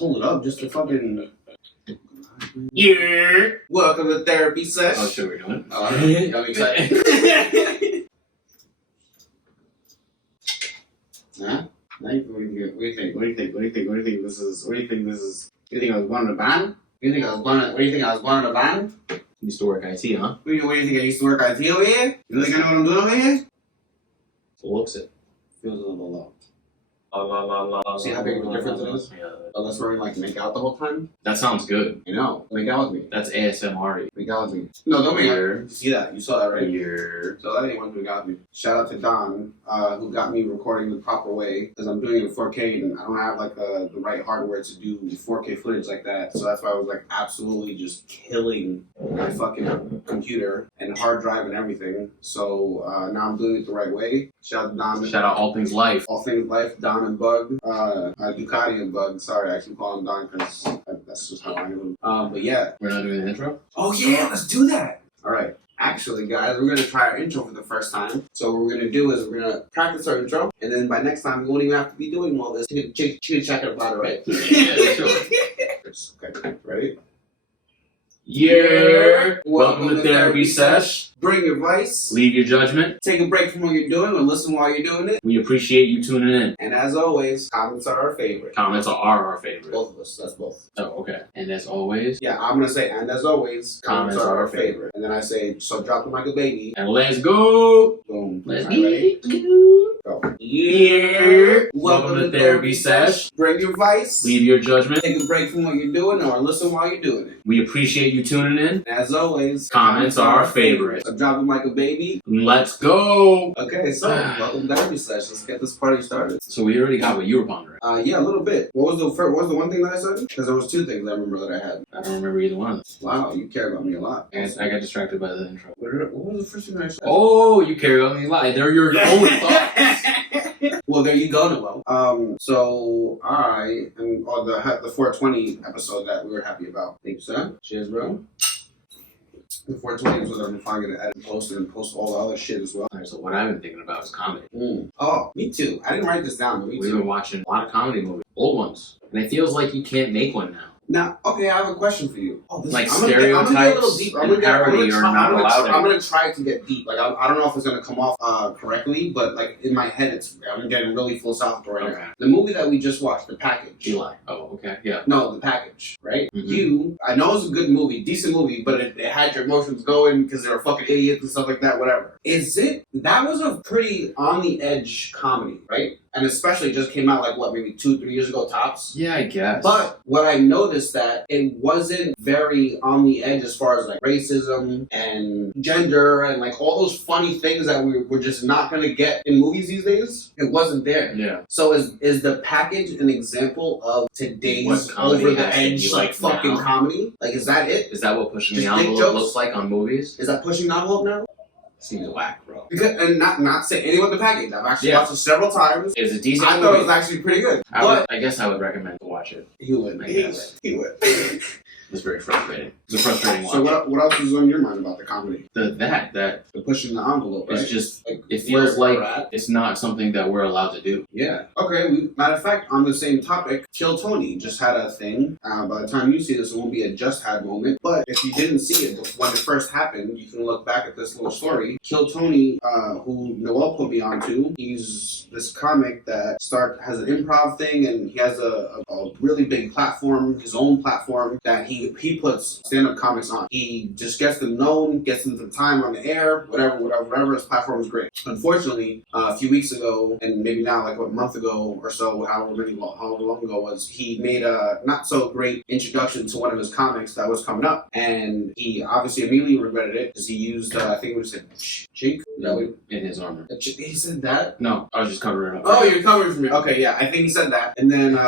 pull it up just to fucking. Yeah. Welcome to therapy sesh. Oh, sure, we're doing it. I'm excited. Huh? What do you think? What do you think? What do you think? What do you think this is? What do you think this is? You think I was born in a van? What do you think I was born in a van? Used to work IT, huh? What do you think I used to work IT over here? You think I know what I'm doing over here? Looks it. Feels a little low. See how big of a difference it is? Yeah. Unless we're like make out the whole time. That sounds good. You know, make out with me. That's ASMR. Make out with me. No, don't make out. Yeah. You see that? You saw that, right? Yeah. So that ain't one who got me. Shout out to Don, who got me recording the proper way, because I'm doing it in 4K and I don't have like the right hardware to do 4K footage like that. So that's why I was like absolutely just killing my fucking computer and hard drive and everything. So now I'm doing it the right way. Shout out to Don. Shout out All Things Life. All Things Life, Don and Bug, Ducati and Bug. Sorry, I keep calling him Don because that's just how I know him. But yeah. We're not doing the intro? Oh yeah, let's do that. All right. Actually, guys, we're gonna try our intro for the first time. So what we're gonna do is we're gonna practice our intro, and then by next time we won't even have to be doing all this chit-chat about it, right? Yeah, sure. Okay, ready? Yeah. Welcome to Therapy Sesh. Bring your vice. Leave your judgment. Take a break from what you're doing or listen while you're doing it. We appreciate you tuning in. And as always, comments are our favorite. Comments are our favorite. Both of us, that's both. Oh, okay. And as always, yeah, I'm gonna say, and as always, comments are our favorite. And then I say, so drop them like a baby. And let's go. Boom. Let's All right, ready? go. Go. Yeah. Welcome to Therapy Sesh. Bring your vice. Leave your judgment. Take a break from what you're doing or listen while you're doing it. We appreciate you tuning in. And as always, comments are our favorite. So drop them like a baby. Let's go. Okay, so welcome to Therapy Sesh. Let's get this party started. So we already got what you were pondering. Yeah, a little bit. What was the one thing that I said? Because there was two things I remember that I had. I don't remember either one. Wow, you care about me a lot. I got distracted by the intro. What was the first thing I said? Oh, you care about me a lot. They're your own thoughts. Well, there you go, Noel. So I am on the 420 episode that we were happy about. Thank you, sir. Cheers, bro. The 420 is what I'm finally gonna edit and post all the other shit as well. Alright, so what I've been thinking about is comedy. Oh, me too. I didn't write this down, but me We've too. been watching a lot of comedy movies, old ones, and it feels like you can't make one now. Now, okay, I have a question for you. Oh, Like I'm gonna get a little stereotypes deep. and parody are not allowed. I'm gonna try to get deep. Like I don't know if it's gonna come off correctly, but like in my head, I'm getting really philosophical right now. The movie that we just watched, The Package. Eli. Oh, okay, yeah. No, The Package, right? Mm-hmm. I know it's a good movie, decent movie, but it had your emotions going because they were fucking idiots and stuff like that. Whatever. That was a pretty on the edge comedy, right? And especially just came out like what, maybe 2-3 years ago tops. Yeah, I guess. But what I noticed that it wasn't very on the edge as far as like racism and gender and like all those funny things that we're just not gonna get in movies these days. It wasn't there. Yeah. So is The Package an example of today's over the edge like fucking now? Comedy? Like is that it? Is that what pushing Just the dick envelope jokes? looks like on movies? Is that pushing the envelope now? Seems whack, bro. Because, and not saying anyone The Package. I've actually watched it several times. It was a decent I movie. thought it was actually pretty good. I guess I would recommend to watch it. He would. I guess. He would. It's very frustrating. It's a frustrating watch. So what else is on your mind about the comedy? The pushing the envelope, right? It's just, like, it feels where like we're at. it's not something that we're allowed to do. Yeah. Okay, matter of fact, on the same topic, Kill Tony just had a thing. By the time you see this, it won't be a just had moment. But if you didn't see it when it first happened, you can look back at this little story. Kill Tony, who Noel put me onto, he's this comic that has an improv thing, and he has a really big platform, his own platform, that he puts stand-up comics on. He just gets them known, gets them some time on the air, whatever. His platform is great. Unfortunately, a few weeks ago, and maybe now like a month ago or so, however long ago was, he made a not so great introduction to one of his comics that was coming up, and he obviously immediately regretted it because he used I think we said cheek in his armor. He said that? No, I was just covering it up. Oh, you're covering for me. Okay, yeah, I think he said that, and then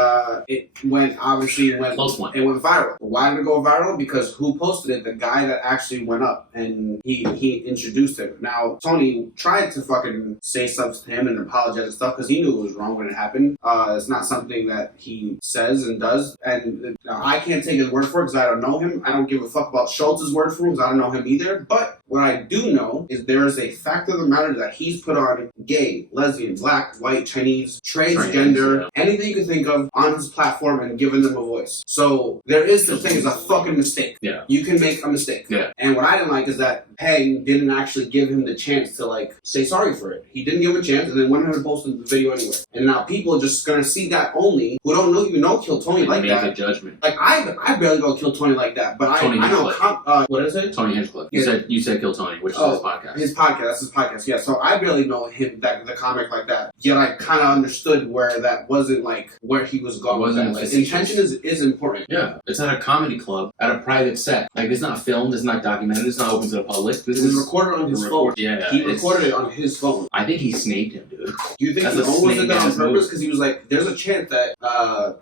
it went close one. It went viral. Why did it go viral? Because who posted it? The guy that actually went up and he introduced him. Now Tony tried to fucking say something to him and apologize and stuff because he knew it was wrong when it happened. It's not something that he says and does, and I can't take his word for it because I don't know him. I don't give a fuck about Schultz's word for him because I don't know him either. But What I do know is there is a fact of the matter that he's put on gay, lesbian, black, white, Chinese, transgender, anything you can think of on his platform and given them a voice. So there is the thing is a fucking mistake. Yeah. You can make a mistake. Yeah. And what I didn't like is that Peng didn't actually give him the chance to like say sorry for it. He didn't give him a chance and then went ahead and posted the video anyway. And now people are just gonna see that only who don't know even know Kill Tony like that. Make a judgment. Like I barely go Kill Tony like that, but Tony I know what is it? Tony Hinchcliffe. You said Kill Tony, which is his podcast. His podcast, that's his podcast. Yeah, so I barely know him the comic like that. Yet I kind of understood where that wasn't like where he was going. Wasn't like, intention is important. Yeah, it's at a comedy club at a private set. Like it's not filmed, it's not documented, it's not open to the public. This is recorded on his phone. Yeah, he recorded it on his phone. I think he snaked him, dude. Do you think That's he a almost did that on snake-ass purpose? Because he was like, "There's a chance that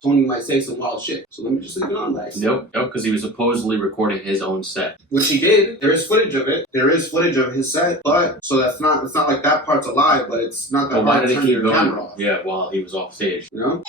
Tony might say some wild shit, so let me just leave it on that." Nope, because he was supposedly recording his own set, which he did. There is footage of it. There is footage of his set, but so it's not like that part's a lie, but it's not that. But why did he keep your going? Camera off. Yeah, while he was off stage. You know?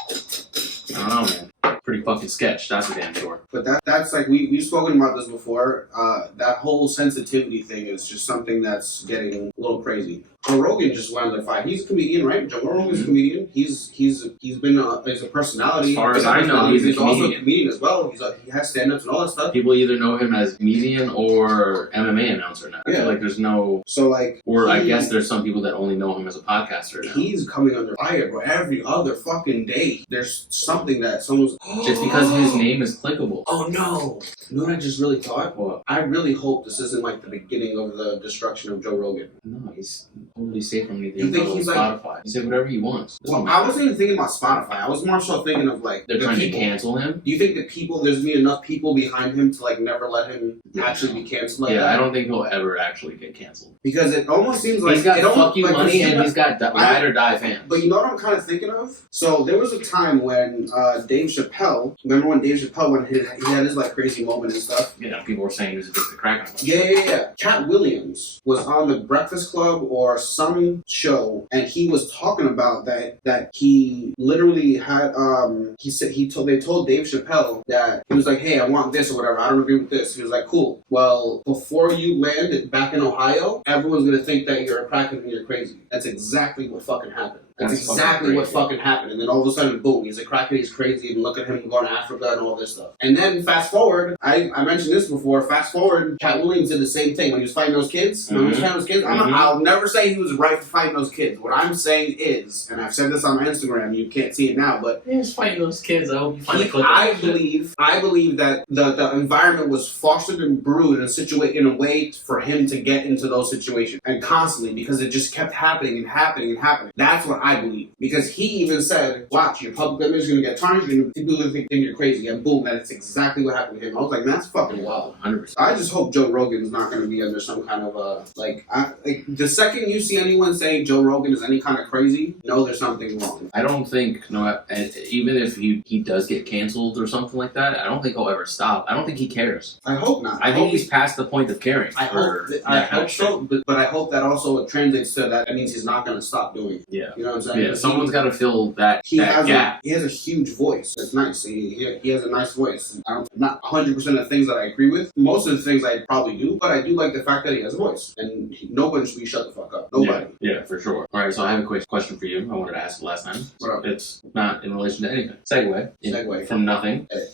I don't know, man. Pretty fucking sketch, that's for damn sure. But that's like we've spoken about this before. That whole sensitivity thing is just something that's getting a little crazy. Joe Rogan just went on the fight. He's a comedian, right? Joe Rogan's a comedian. He's been he's a personality. As far as I know, he's also a comedian as well. He has stand-ups and all that stuff. People either know him as comedian or MMA announcer now. I feel like there's no... So like... Or I guess there's some people that only know him as a podcaster now. He's coming under fire, bro. Every other fucking day, there's something that someone's... Just because his name is clickable. Oh no! You know what I just really thought? What? I really hope this isn't like the beginning of the destruction of Joe Rogan. No, he's totally safe from anything. You think he's Spotify? like... He said whatever he wants. Well, I wasn't even thinking about Spotify. I was more so thinking of like... They're trying to cancel him? Do you think that there's gonna be enough people behind him to like never let him actually be canceled like that? I don't think he'll ever actually get canceled. Because it almost seems like... He's got fuck you like money and he's got ride or die fans. But you know what I'm kind of thinking of? So there was a time when Dave Chappelle... Remember when Dave Chappelle, when he had his like crazy moment and stuff? Yeah, people were saying he was addicted to crack. Yeah. Cat Williams was on the Breakfast Club or some show, and he was talking about that he literally had they told Dave Chappelle that he was like, hey, I want this or whatever, I don't agree with this. He was like, cool. Well, before you land back in Ohio, everyone's gonna think that you're a crackhead and you're crazy. That's exactly what fucking happened. That's exactly what fucking happened. And then all of a sudden, boom, he's a crackhead, he's crazy, and look at him going to Africa and all this stuff. And then fast forward, I mentioned this before, fast forward, Cat Williams did the same thing when he was fighting those kids. When he was fighting those kids, I'll never say he was right for fighting those kids. What I'm saying is, and I've said this on my Instagram, you can't see it now, but he was fighting those kids. I hope you find a clip. I believe that the environment was fostered and brewed in a way for him to get into those situations. And constantly, because it just kept happening and happening and happening. That's what I believe. Because he even said, watch, your public image is going to get tarnished, and people are going to think you're crazy. And boom, that's exactly what happened to him. I was like, man, that's fucking wild. 100%. I just hope Joe Rogan's not going to be under some kind of the second you see anyone saying Joe Rogan is any kind of crazy, know there's something wrong. I don't think, even if he does get canceled or something like that, I don't think he'll ever stop. I don't think he cares. I hope not. I think he's past the point of caring. I hope so, but I hope that also translates to that means he's not going to stop doing it. Yeah. You know what I'm saying? Yeah, someone's got to fill that gap. He has a huge voice. It's nice. He has a nice voice. Not 100% of the things that I agree with. Most of the things I probably do, but I do like the fact that he has a voice. And nobody should be shut the fuck up. Nobody. Yeah, for sure. All right, so I have a quick question for you. I wanted to ask it last time. What up? It's not in relation to anything. Segue. From nothing. Hey.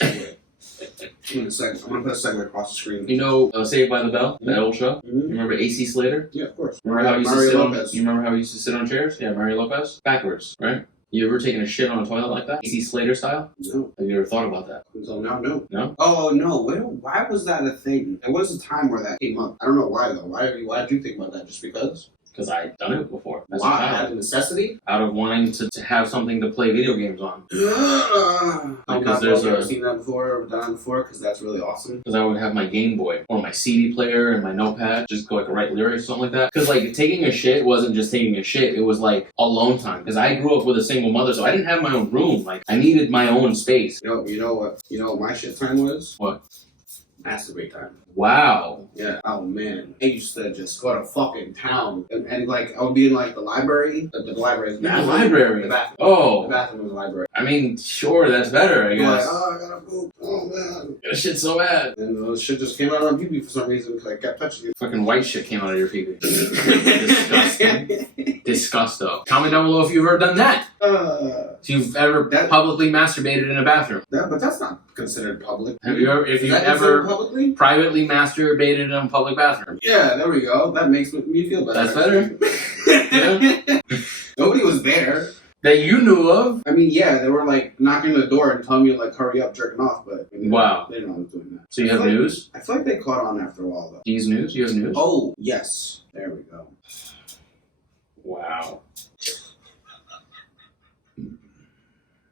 Segue. I'm gonna put a segue across the screen. You know Saved by the Bell, that old show? Mm-hmm. You remember AC Slater? Yeah, of course. Remember how he used to sit on chairs? Yeah, Mario Lopez. Backwards, right? You ever taken a shit on a toilet like that? AC Slater style? No. Have you ever thought about that? Until now, no. No? Oh, no. Why was that a thing? There was a time where that came up. I don't know why, though. Why did you think about that? Just because? Because I'd done it before. That's why? Out of necessity? Out of wanting to have something to play video games on. I've never seen that before or done it before, because that's really awesome. Because I would have my Game Boy or my CD player and my notepad, just go write lyrics or something like that. Because taking a shit wasn't just taking a shit, it was alone time. Because I grew up with a single mother, so I didn't have my own room. I needed my own space. You know what my shit time was? What? Masturbate time. Wow. Yeah. Oh man. I used to just go to fucking town and I would be in the library. The library is the bathroom. The library. The bathroom. Oh. The bathroom was the library. I mean, sure, that's better, I guess. I gotta poop. Oh man. That shit's so bad. And the shit just came out on my pee for some reason because I kept touching it. Fucking white shit came out of your pee. Disgusting. Disgusto. Comment down below if you've ever done that. If you've ever publicly masturbated in a bathroom. But that's not considered public. Have you ever, if you've ever privately masturbated in a public bathroom? Yeah, there we go. That makes me feel better. That's better. Yeah. Nobody was there. That you knew of? I mean, yeah, they were like knocking on the door and telling me to like hurry up, jerking off, but I mean, wow, they didn't know I was doing that. So you have news? I feel like they caught on after a while though. These news? You have news? Oh yes, there we go. Wow.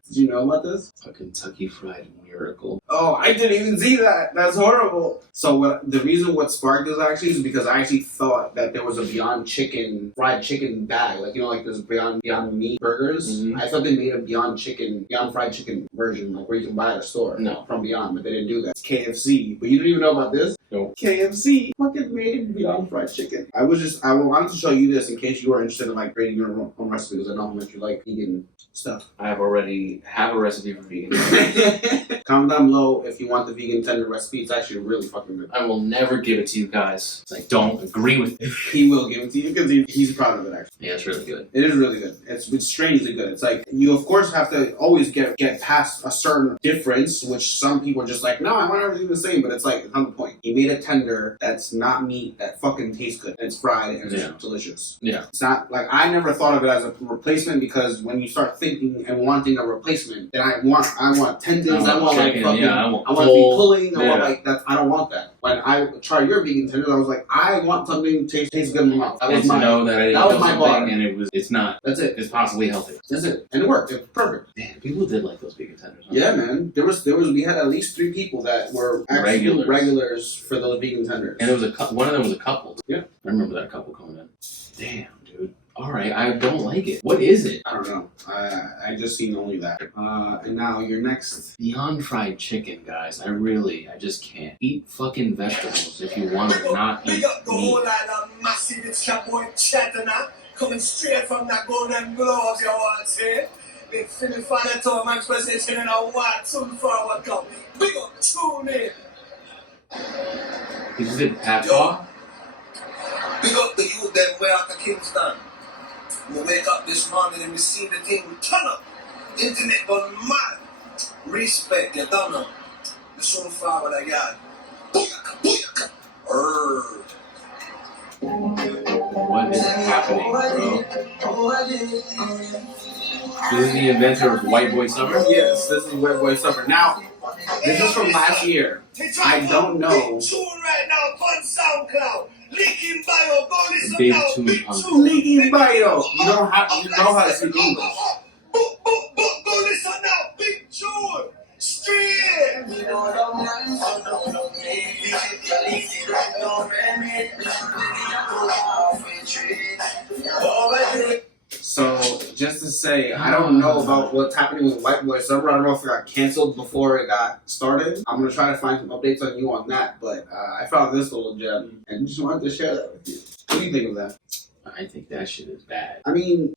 Did you know about this? A Kentucky Fried Miracle. Oh, I didn't even see that. That's horrible. So the reason what sparked this actually is because I actually thought that there was a Beyond Chicken fried chicken bag, like like this Beyond Meat burgers. Mm-hmm. I thought they made a Beyond fried chicken version, like where you can buy at a store. No, from Beyond, but they didn't do that. It's KFC, but you didn't even know about this. No. KFC fucking made Beyond fried chicken. I wanted to show you this in case you were interested in like creating your own recipe because I know how much you like vegan stuff. I already have a recipe for vegan. Comment down below if you want the vegan tender recipe. It's actually really fucking good. I will never give it to you guys. I don't agree with it. He will give it to you because he's proud of it actually. Yeah, it's really good. It is really good. It's strangely good. It's like you of course have to always get past a certain difference, which some people are just like, no, I want everything the same, but it's like it's not the point. He made a tender that's not meat that fucking tastes good and it's fried and it's delicious. Yeah. It's not like I never thought of it as a replacement because when you start thinking and wanting a replacement, then I want tendons, I want like fucking, I want to be pulling, I want like that. I don't want that. When I tried your vegan tenders, I was like, I want something tastes good in my mouth. That was my bar. And it's not. That's it. It's possibly healthy. That's it. And it worked. It's perfect. Damn, people did like those vegan tenders. Huh? Yeah, man. We had at least 3 people that were actual regulars for those vegan tenders. And it was one of them was a couple. Yeah. I remember that couple coming in. Damn, dude. All right, I don't like it. What is it? I don't know. I just seen only that. And now your next. Beyond fried chicken, guys. I just can't. Eat fucking vegetables if you want to not eat meat. Massive, it's your boy Chatana, coming straight from the Golden Globes, you want to say? Big Philly Father Tom Man's position in a while, soon forward come. Big up, tune in. Did you say Pat Paw? Big up the youth them way out of Kingston. We wake up this morning and we see the thing turn up. Internet gone mad. Respect, you don't know. The soon forward I got. Booyaka, booyaka. What is happening, bro? This is the inventor of White Boy Summer? Yes, this is White Boy Summer. Now, this is from last year. I don't know. Tune right now on SoundCloud. Link in bio. Go listen Big now. tune Big on tune. Link in bio. You know how to speak English. Go listen now. Big tune. Straight. So, just to say, I don't know about what's happening with White Boy Summer. I don't know if it got canceled before it got started. I'm going to try to find some updates on you on that, but I found this little gem and just wanted to share that with you. What do you think of that? I think that shit is bad. I mean,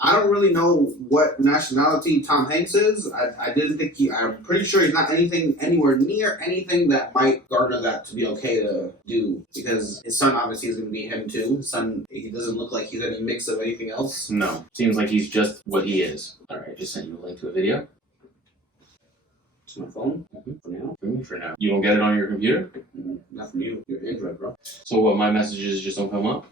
I don't really know what nationality Tom Hanks is. I didn't think I'm pretty sure he's not anywhere near anything that might garner that to be okay to do. Because his son obviously is going to be him too. His son, he doesn't look like he's any mix of anything else. No. Seems like he's just what he is. Alright, just sent you a link to a video. To my phone? For now? For me, for now. You don't get it on your computer? Not from you. You're Android, bro. So what, my messages just don't come up?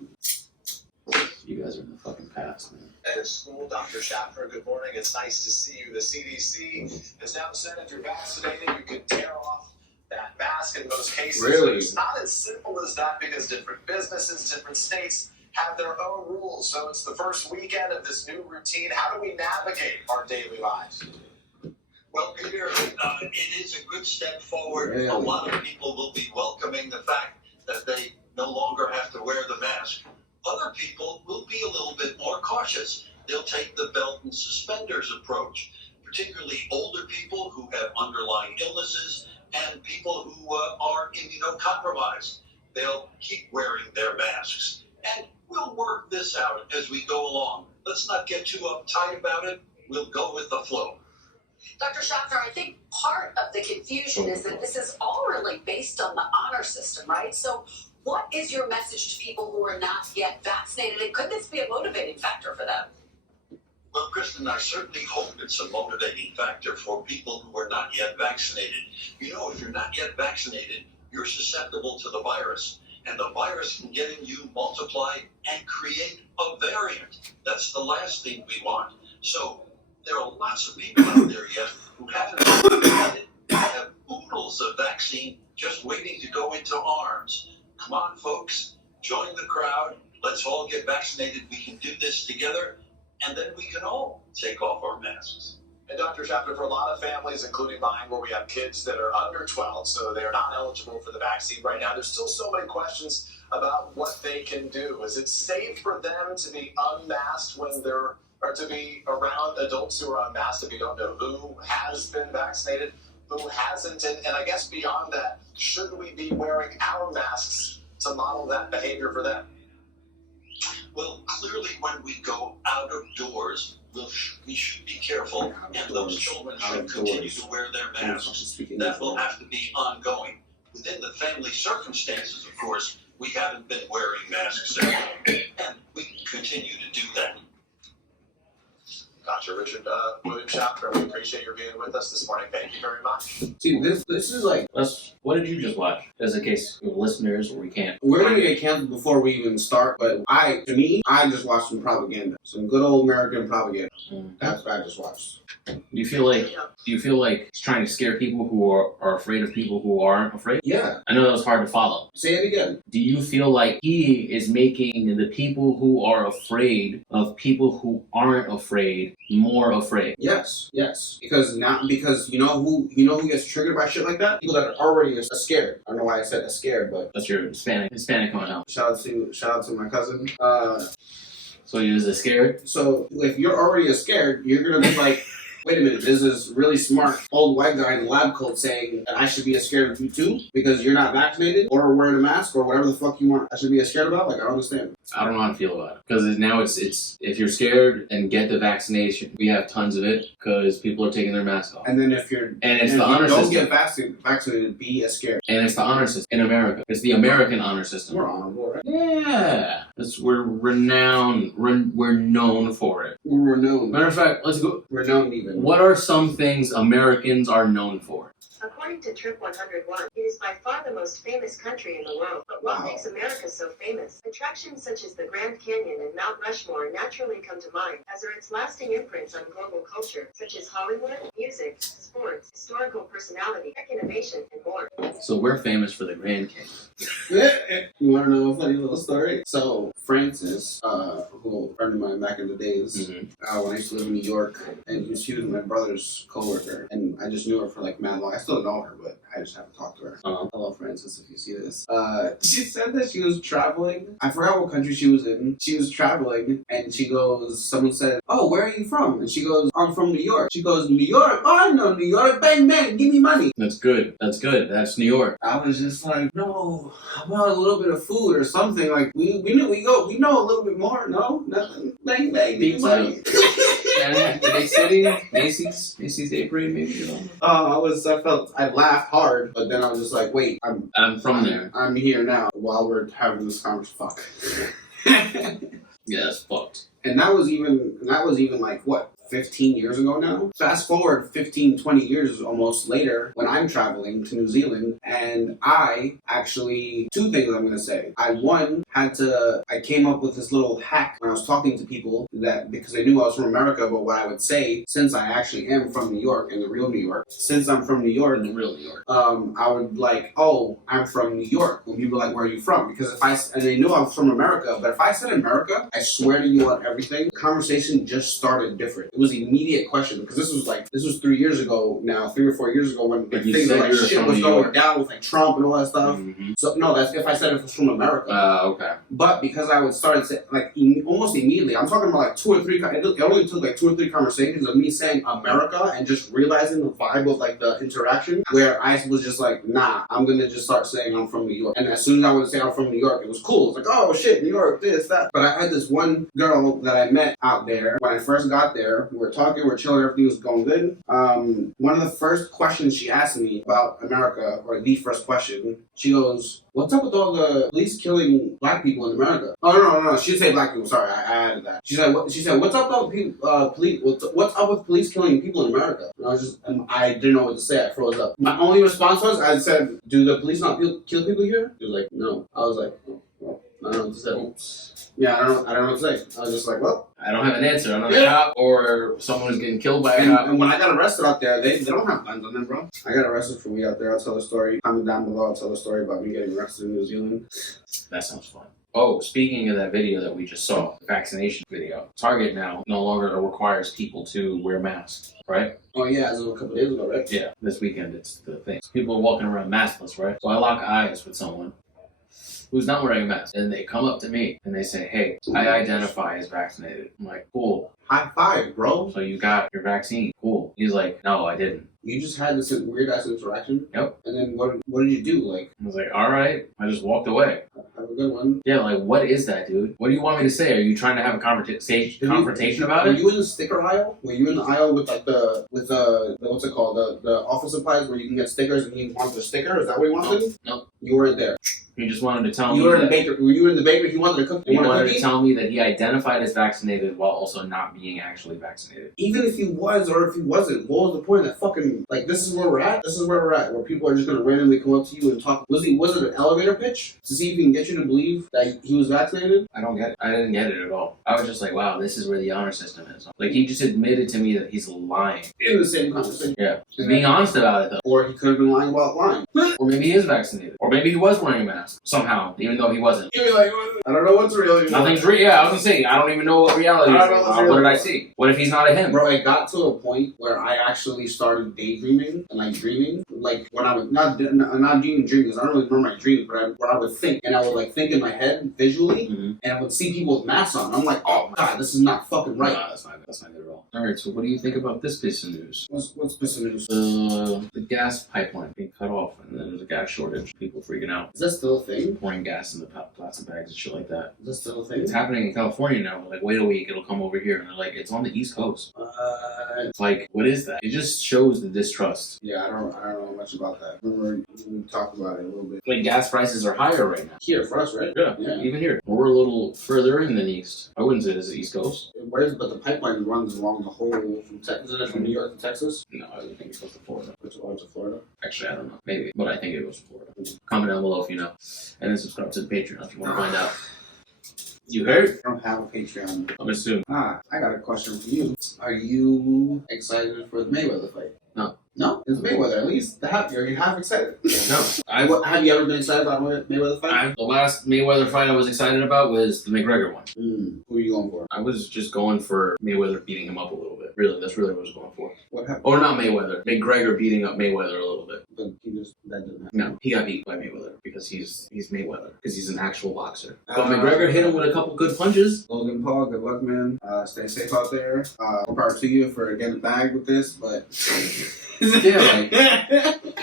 You guys are in the fucking past, man. At school, Dr. Schaffer, good morning. It's nice to see you. The CDC has now said if you're vaccinated, you can tear off that mask in most cases. Really? But it's not as simple as that because different businesses, different states have their own rules. So it's the first weekend of this new routine. How do we navigate our daily lives? Well, Peter, it is a good step forward. Really? A lot of people will be welcoming the fact that they no longer have to wear the mask. Other people will be a little bit more cautious. They'll take the belt and suspenders approach, particularly older people who have underlying illnesses and people who are immunocompromised. They'll keep wearing their masks. And we'll work this out as we go along. Let's not get too uptight about it. We'll go with the flow. Dr. Schaffner, I think part of the confusion confusion is that this is all really based on the honor system, right? So what is your message to people who are not yet vaccinated? And could this be a motivating factor for them? Well, Kristen, I certainly hope it's a motivating factor for people who are not yet vaccinated. You know, if you're not yet vaccinated, you're susceptible to the virus. And the virus can get in you, multiply, and create a variant. That's the last thing we want. So there are lots of people out there yet who haven't been vaccinated. They have oodles of vaccine just waiting to go into arms. Come on, folks, join the crowd. Let's all get vaccinated. We can do this together, and then we can all take off our masks. And Dr. Chapman, for a lot of families, including mine, where we have kids that are under 12, so they are not eligible for the vaccine right now, there's still so many questions about what they can do. Is it safe for them to be unmasked when they're, or to be around adults who are unmasked if you don't know who has been vaccinated, who hasn't? And I guess beyond that, should we be wearing our masks to model that behavior for them? Well, clearly when we go out of doors, we should be careful, and those children should continue to wear their masks. That will have to be ongoing. Within the family circumstances, of course, we haven't been wearing masks at home, and we can continue to do that. Dr. Richard William Chapman, we appreciate your being with us this morning. Thank you very much. See, this is like, What did you just watch? As a case of listeners, we can't. we're gonna get canceled before we even start, but I just watched some propaganda. Some good old American propaganda. That's what I just watched. Do you feel like he's trying to scare people who are afraid of people who aren't afraid? Yeah. I know that was hard to follow. Say it again. Do you feel like he is making the people who are afraid of people who aren't afraid more afraid? Yes. Because you know who gets triggered by shit like that? People that are already scared. I don't know why I said scared, but That's your Hispanic coming out. shout out to my cousin. So he was scared? So if you're already scared, you're gonna be like, wait a minute, this is really smart old white guy in the lab coat saying that I should be scared of you too because you're not vaccinated or wearing a mask or whatever the fuck you want I should be scared about? Like, I don't understand. I don't know how to feel about it. Because now it's if you're scared and get the vaccination, we have tons of it because people are taking their mask off. And then if you're And it's if the you honor don't system. get vaccinated, be scared. And it's the honor system in America. It's the American honor system. We're honorable, right? Yeah. We're renowned. We're known for it. We're renowned. Matter of fact, let's go. Renowned even. What are some things Americans are known for? According to Trip 101, it is by far the most famous country in the world. But what makes America so famous? Attractions such as the Grand Canyon and Mount Rushmore naturally come to mind, as are its lasting imprints on global culture, such as Hollywood, music, sports, historical personality, tech innovation, and more. So we're famous for the Grand Canyon. You want to know a funny little story? So Frances, who a friend of mine back in the days, when I used to live in New York, and she was my brother's coworker, and I just knew her for like mad long. I still know her, but I just have to talk to her. Hello, Frances, if you see this. She said that she was traveling. I forgot what country she was in. She was traveling, and she goes, someone said, "Oh, where are you from?" And she goes, "I'm from New York." She goes, "New York? Oh, I know New York. Bang, bang, give me money." That's good. That's New York. I was just like, no, how about a little bit of food or something? Like we know a little bit more. No, nothing. Bang, bang, give me money. The big city, Macy's Day Parade, maybe. I laughed hard, but then I was just like, wait, I'm from there. I'm here now while we're having this conversation. Fuck. Yeah, that's fucked. And that was even like what? 15 years ago now. Fast forward 15, 20 years almost later when I'm traveling to New Zealand, and I actually, two things I'm going to say. I came up with this little hack when I was talking to people that, because they knew I was from America, but what I would say, since I actually am from New York, in the real New York, since I'm from New York, In the real New York. I would like, oh, I'm from New York. When people were like, where are you from? Because and they knew I was from America, but if I said America, I swear to you on everything, the conversation just started different. It was an immediate question, because this was 3 years ago now, 3 or 4 years ago, when But you things said like you were shit from was New going York. down with like Trump and all that stuff. Mm-hmm. So no, that's if I said it was from America. Okay. But because I would start to say, like almost immediately, I'm talking about like 2 or 3. It only took like 2 or 3 conversations of me saying America and just realizing the vibe of like the interaction, where I was just like, nah, I'm gonna just start saying I'm from New York. And as soon as I would say I'm from New York, it was cool. It's like, oh shit, New York, this, that. But I had this one girl that I met out there when I first got there, her. We were talking, we were chilling, everything was going good. One of the first questions she asked me about America, or the first question, she goes, "What's up with all the police killing black people in America?" Oh no. She didn't say black people. Sorry, I added that. She said, "What's up with police? What's up with police killing people in America?" And I didn't know what to say. I froze up. My only response was, I said, "Do the police not kill people here?" She was like, "No." I was like, oh, well, I don't know what to say. Yeah, I don't know what to say. I was just like, well, I don't have an answer. I'm not a cop or someone who's getting killed by a cop. And when I got arrested out there, they don't have guns on them, bro. I got arrested for weed out there. I'll tell the story. Comment down below. I'll tell the story about me getting arrested in New Zealand. That sounds fun. Oh, speaking of that video that we just saw, the vaccination video, Target now no longer requires people to wear masks, right? Oh yeah, as of a couple days ago, right? Yeah, this weekend it's the thing. So people are walking around maskless, right? So I lock eyes with someone who's not wearing a mask, and they come up to me and they say, "Hey, I identify as vaccinated." I'm like, "Cool. High five, bro. So you got your vaccine. Cool." He's like, "No, I didn't." You just had this weird ass interaction. Yep. And then what did you do? Like, I was like, "All right." I just walked away. have a good one. Yeah, like, what is that, dude? What do you want me to say? Are you trying to have a confrontation about it? Were you in the sticker aisle? Were you in the aisle with like the what's it called? The office supplies where you can get stickers and you want the sticker? Is that what you wanted? No. You weren't there. He just wanted to tell me. You were in the bakery. Were you in the bakery? He wanted to cook. He wanted to tell me that he identified as vaccinated while also not being actually vaccinated. Even if he was or if he wasn't, what was the point of that fucking, like, this is where we're at? This is where we're at, where people are just going to randomly come up to you and talk. Was it an elevator pitch to see if he can get you to believe that he was vaccinated? I don't get it. I didn't get it at all. I was just like, wow, this is where the honor system is. Like, he just admitted to me that he's lying. In the same conversation. Yeah. He's being honest about it, though. Or he could have been lying about lying. Or maybe he is vaccinated. Or maybe he was wearing a mask somehow, even though he wasn't. You're like, I don't know what's real anymore. Nothing's real. Yeah, I was gonna say, I don't even know what reality is. What did I see? What if he's not a him? Bro, it got to a point where I actually started daydreaming and like dreaming. Like when I was not even dreaming, because I don't really remember my dreams, but I would think, and I would like think in my head visually, and I would see people with masks on. I'm like, oh my god, this is not fucking right. No, that's not good at all. Alright, so what do you think about this piece of news? What's piece of news? The gas pipeline being cut off, and then there's a gas shortage. People freaking out. Is that still a thing? Pouring gas in the plastic bags and shit like that. Is that still a thing? It's happening in California now. Like, wait a week, it'll come over here. And they're like, it's on the East Coast. It's like, what is that? It just shows the distrust. Yeah, I don't know much about that. Remember, we talked about it a little bit. Like, gas prices are higher right now. Here for us, right? Yeah. Even here. We're a little further in than East. I wouldn't say this is East Coast. But the pipeline runs along the whole from Texas. Isn't it from New York to Texas? No, I would think it goes to Florida. It's going to Florida. Actually, I don't know. Maybe. But I think it goes to Florida. Comment down below if you know. And then subscribe to the Patreon if you want to find out. You heard? I don't have a Patreon. I'm assuming. I got a question for you. Are you excited for the Mayweather fight? No. No? It's Mayweather. At least are you half excited? No. Have you ever been excited about Mayweather fight? The last Mayweather fight I was excited about was the McGregor one. Who are you going for? I was just going for Mayweather beating him up a little bit. Really, that's really what I was going for. What happened? Or not Mayweather. McGregor beating up Mayweather a little bit. But that didn't happen. No, he got beat by Mayweather because he's Mayweather. Because he's an actual boxer. But McGregor hit him with a couple good punches. Logan Paul, good luck, man. Stay safe out there. More power to you for getting bagged with this, but... Yeah, like,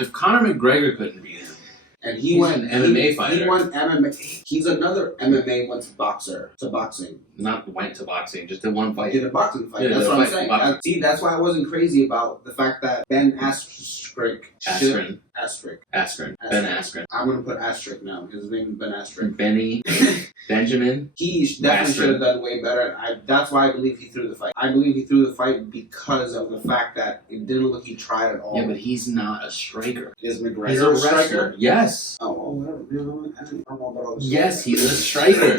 if Conor McGregor couldn't beat him, and he went MMA fighter. He won MMA. He's another MMA went to boxing. Not went to boxing, just did one fight. Did a boxing fight. Yeah, that's what I'm saying. See, that's why I wasn't crazy about the fact that Ben Askren. Ben Askren. I'm gonna put asterisk now because his name is Ben Askren. Benjamin. He definitely should have done way better. That's why I believe he threw the fight. I believe he threw the fight because of the fact that it didn't look like he tried at all. Yeah, but he's not a striker. Is McGregor he's a striker? Yes. Oh, whatever. I don't know about all this. Yes, he's a striker.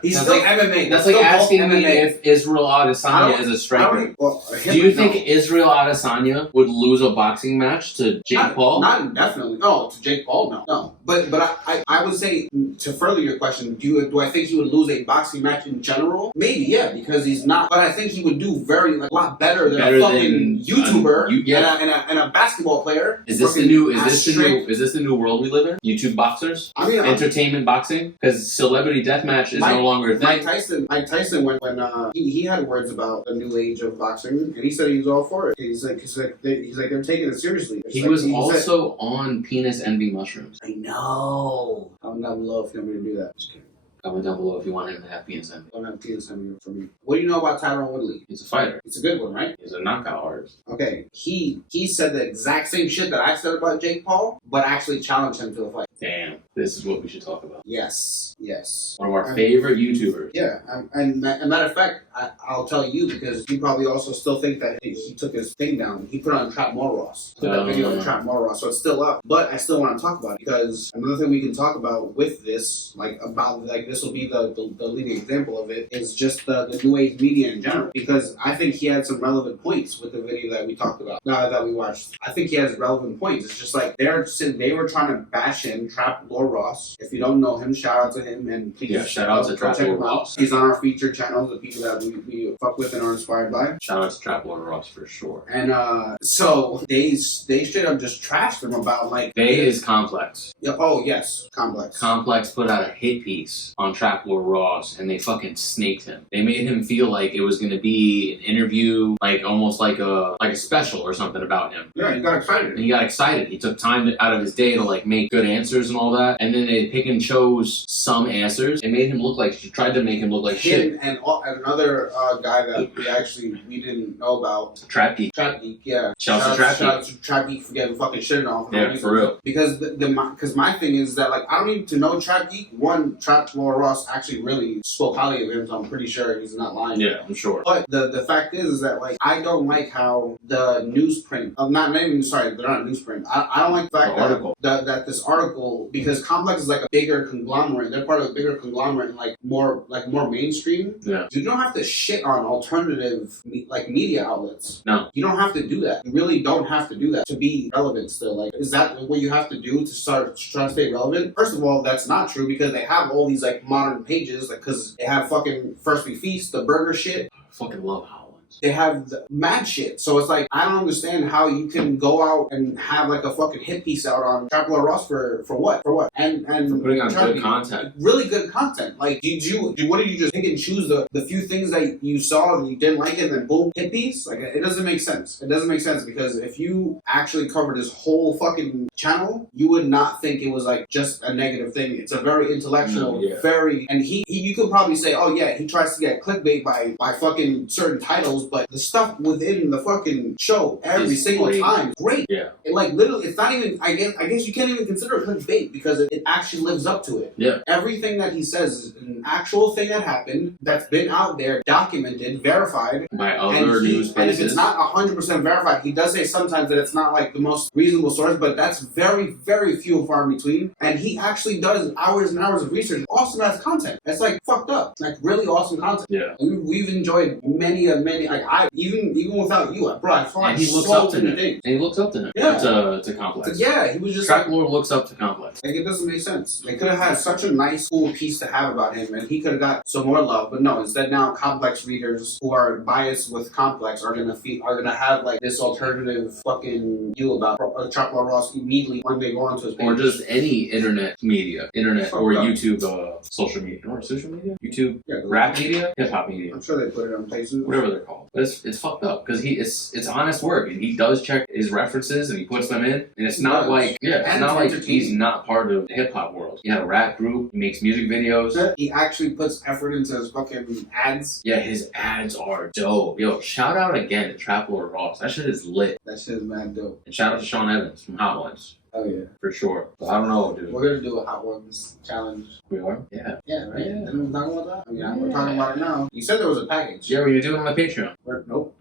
He's still like MMA. That's like asking me if Israel Adesanya is a striker. Do you think Israel Adesanya would lose a boxing match to Jake Paul? Not indefinitely. No, to Jake Paul, no. But I would say, to further your question, do I think he would lose a boxing match in general? Maybe, yeah, because he's not. But I think he would do a lot better than a fucking YouTuber and a basketball player. Is this the new world we live in? YouTube boxers? I mean, entertainment boxing? Because celebrity deathmatch is no longer a thing. Mike Tyson when he had words about the new age of boxing, and he said he was all for it. He's like they're taking it seriously. He was also on penis envy mushrooms. I know. I'm not in love if you want me to do that. Just kidding. Comment down below if you want him to have PSM. Don't have PSM for me. What do you know about Tyron Woodley? He's a fighter. It's a good one, right? He's a knockout artist. Okay, he said the exact same shit that I said about Jake Paul, but actually challenged him to a fight. Damn, this is what we should talk about. Yes. One of our favorite YouTubers. Yeah, and matter of fact, I'll tell you because you probably also still think that he took his thing down. He put on Trap Ross. Put that video on Trap Ross, so it's still up. But I still want to talk about it because another thing we can talk about with this, this will be the leading example of it, is just the new age media in general. Because I think he had some relevant points with the video that we talked about, that we watched. I think he has relevant points. It's just like they were trying to bash him, Trap Ross. If you don't know him, shout out to him and please shout out to Trap Ross. He's on our featured channel, the people that we fuck with and are inspired by. Shout out to Trap Ross for sure. And so they straight up just trashed him about like They is Complex. Yeah, oh yes, Complex. Complex put out a hit piece on Trap Ross and they fucking snaked him. They made him feel like it was gonna be an interview, like almost like a special or something about him. Yeah, he got excited. And he got excited. He took time out of his day to like make good answers and all that. And then they pick and chose some answers. They made him look like, tried to make him look like shit. And another guy that we didn't know about. Trap Geek. Trap Geek, yeah. Shout out to Trap Geek for getting fucking shit off. Yeah, for real. Because my thing is that like I don't need to know Trap Geek. One, Trap Ross actually really spoke highly of him, so I'm pretty sure he's not lying. Yeah, I'm sure. But the fact is that like I don't like how the newsprint, they're not newsprint. I don't like the fact that this article, because Complex is like a bigger conglomerate. They're part of a bigger conglomerate, and like more mainstream. Yeah. You don't have to shit on alternative like media outlets. No. You don't have to do that. You really don't have to do that to be relevant still. Like, is that what you have to do to try to stay relevant? First of all, that's not true because they have all these like modern pages, like because they have fucking First We Feast, the burger shit. I fucking love Howlands. They have the mad shit. So it's like, I don't understand how you can go out and have like a fucking hit piece out on Trap Ross for what? For what? And for putting on good content. Really good content. Like, what did you just pick and choose the few things that you saw and you didn't like it and then boom, hit piece? Like, it doesn't make sense. It doesn't make sense because if you actually covered his whole fucking channel, you would not think it was like just a negative thing. It's a very intellectual, and you could probably say, oh yeah, he tries to get clickbait by fucking certain titles, but the stuff within the fucking show every single time, great. Yeah. It, like literally, it's not even. I guess you can't even consider it clickbait because it actually lives up to it. Yeah. Everything that he says is an actual thing that happened, that's been out there, documented, verified by other news places. And if it's not 100% verified, he does say sometimes that it's not like the most reasonable source, but that's very, very few and far in between. And he actually does hours and hours of research. Awesome ass content. It's like fucked up. Like really awesome content. Yeah. We've enjoyed many. Like even without you, bro, I thought and he looks up to him. And he looks up to him. Yeah. To Complex. Yeah, he was just Trap Lord looks up to Complex. Like it doesn't make sense. They could have had such a nice, cool piece to have about him, and he could have got some more love. But no, instead now Complex readers who are biased with Complex are gonna have like this alternative fucking view about Trap Ross immediately when they go onto his page. Or just any internet media, or YouTube, social media, or social media, YouTube, rap media, hip hop media. I'm sure they put it on places, whatever they're called. But it's fucked up because it's honest work and he does check his references and he puts them in, and it's not like he's not part of the hip hop world. He had a rap group, he makes music videos. He actually puts effort into his fucking ads. Yeah, his ads are dope. Yo, shout out again to Trap Lord Ross. That shit is lit. That shit is mad dope. And shout out to Sean Evans from Hot Ones. Oh yeah, for sure. But I don't know, dude. We're gonna do a Hot Ones challenge. We are? Yeah. Yeah, right? Yeah. Didn't we talk about that? I mean, we're talking about it now. You said there was a package. Yeah, we're gonna do it on my Patreon. Nope.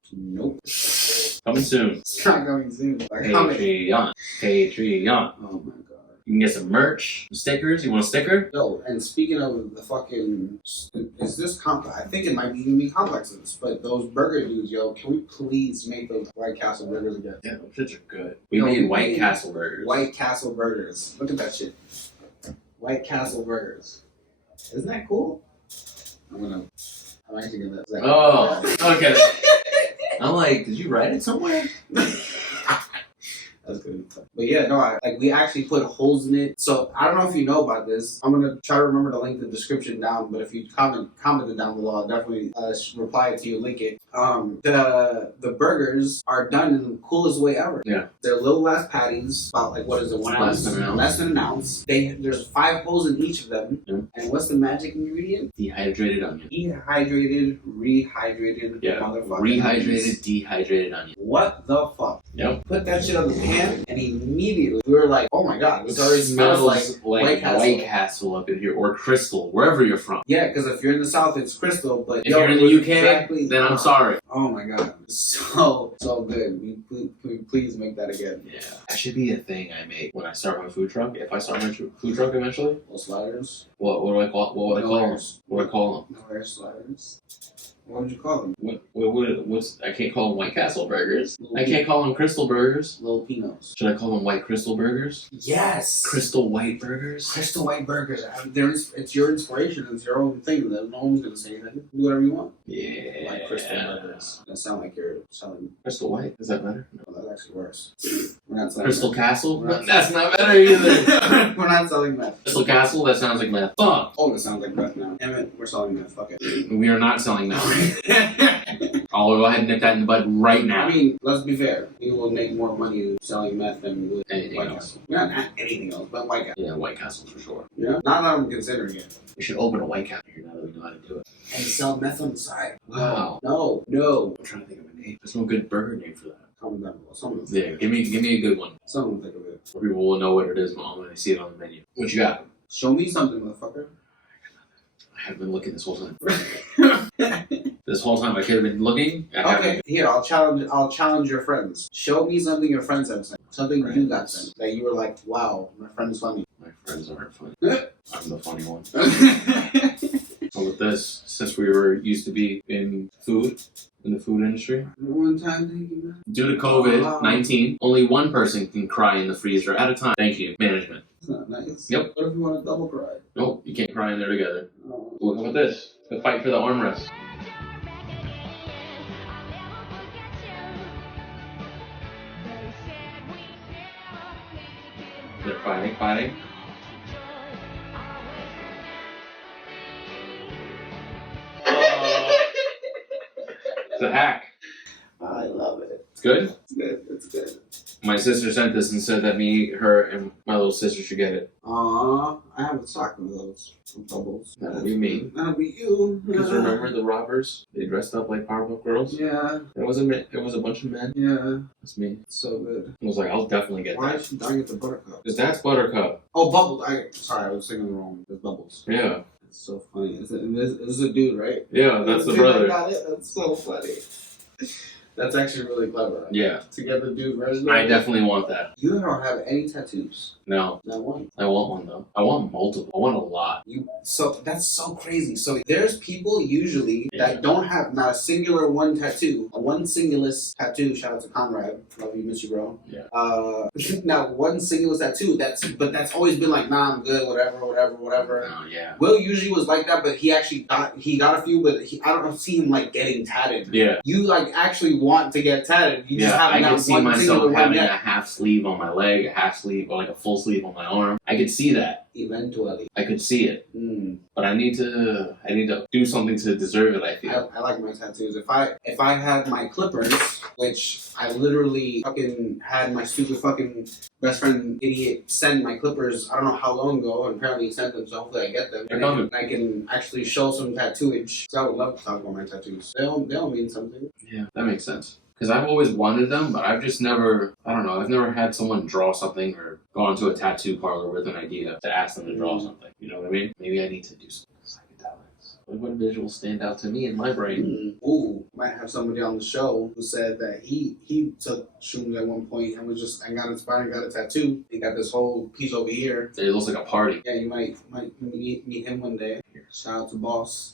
Coming soon. It's not coming soon. Like, Patreon. Oh my god. You can get some merch, some stickers. You want a sticker? Yo, and speaking of the fucking, is this complex? I think it might even be complexes, but those burger dudes, yo, can we please make those White Castle burgers again? Yeah, those shits are good. We made White Castle burgers. White Castle burgers. Look at that shit. White Castle burgers. Isn't that cool? I'm actually gonna. Oh, okay. I'm like, did you write it somewhere? That's good. But yeah, no, we actually put holes in it. So I don't know if you know about this. I'm gonna try to remember to link the description down. But if you comment it down below, I'll definitely reply to you, link it. The burgers are done in the coolest way ever. Yeah. They're little ass patties, about like what is it, 1 ounce? Less than an ounce. There's 5 holes in each of them. Yeah. And what's the magic ingredient? Dehydrated onion. Dehydrated, rehydrated, motherfucker. Rehydrated, dehydrated onion. What the fuck? Yep. Put that shit on the pan, and immediately we were like, "Oh my god, this already smells like White Castle up in here, or Crystal, wherever you're from." Yeah, because if you're in the South, it's Crystal, but if you're in the UK, then I'm sorry. Oh my god, so good. Please make that again. Yeah, that should be a thing I make when I start my food truck. If I start my food truck eventually, Little sliders. what do I call? What would I call them? What do I call them? No air sliders. What would you call them? What's I can't call them White Castle burgers. Little I can't call them Crystal burgers. Little Pinos. Should I call them White Crystal burgers? Yes. Crystal White burgers. Crystal White burgers. It's your inspiration. It's your own thing. No one's gonna say anything. Do whatever you want. Yeah. Like Crystal burgers. That sound like you're selling. Crystal White. Is that better? No, that's actually worse. We're not selling Crystal that. Castle. We're not- That's not better either. We're not selling meth. Crystal Castle. That sounds like meth. Fuck. Oh, it sounds like meth now. Damn it, we're selling meth. Fuck it. We are not selling that. I'll go ahead and nip that in the bud right now. I mean, let's be fair. You will make more money selling meth than with Anything White else. Castle. Not anything else, but White Castle. Yeah, White Castle for sure. Yeah. Not that I'm considering it. We should open a White Castle here now that we know how to do it. And sell meth on the side. Wow. No. I'm trying to think of a name. There's no good burger name for that. Comment down below. Someone will Yeah, give me a good one. Someone will think of it. Where people will know what it is when they see it on the menu. What you got? Show me something, motherfucker. I haven't been looking this whole time. This whole time I could have been looking. Okay, here I'll challenge your friends. Show me something your friends have sent. Something you got sent that you were like, wow, my friend's funny. My friends aren't funny. I'm the funny one. So with this, since we were used to be in the food industry, One time, thank you, man. due to COVID-19, only one person can cry in the freezer at a time. Thank you, management. It's not nice. Yep. What if you want to double cry? Nope, you can't cry in there together. Oh. Well, how about this? The fight for the armrest. They're fighting. It's a hack. I love it. It's good? It's good. My sister sent this and said that me, her, and my little sister should get it. Aww, I have a stock of those bubbles. That'll be me. That'll be you. Because remember the robbers? They dressed up like Powerpuff Girls? Yeah, It was a bunch of men. yeah. That's me. It's so good. I was like, I'll definitely get Why that. did you get the buttercup? Because that's Buttercup. Oh, bubbles. Sorry, I was thinking wrong. There's bubbles. Yeah. It's so funny. This is a dude, right? Yeah, that's the Dude, I brother. got it. That's so funny. That's actually really clever. Yeah. To get the dude version. I definitely want that. You don't have any tattoos. No. Not one. I want one though. I want multiple. I want a lot. So that's so crazy. So there's people usually that don't have not a singular one tattoo, a one singulus tattoo. Shout out to Conrad, love you, miss you, bro. Yeah. Now one singulus tattoo. That's always been like, nah, I'm good, whatever. Oh yeah. Will usually was like that, but he actually got a few, but I don't see him like getting tatted. Yeah. You like actually want to get tatted. You just have I not can see one myself singular one having yet. a half sleeve on my leg, a half sleeve, or like a full sleeve on my arm. I could see that. Eventually. I could see it. But I need to do something to deserve it, I feel. I like my tattoos. If I had my clippers, which I literally fucking had my stupid fucking best friend idiot send my clippers, I don't know how long ago, and apparently he sent them, so hopefully I get them. They're coming. I can actually show some tattooage. So I would love to talk about my tattoos. They all mean something. Yeah, that makes sense. Because I've always wanted them, but I've just never, I've never had someone draw something or gone to a tattoo parlor with an idea to ask them to draw something. You know what I mean? Maybe I need to do some psychedelics. What visuals stand out to me in my brain? Ooh, might have somebody on the show who said that he took shrooms at one point and got inspired and got a tattoo. He got this whole piece over here. It looks like a party. Yeah, you might meet him one day. Shout out to Boss.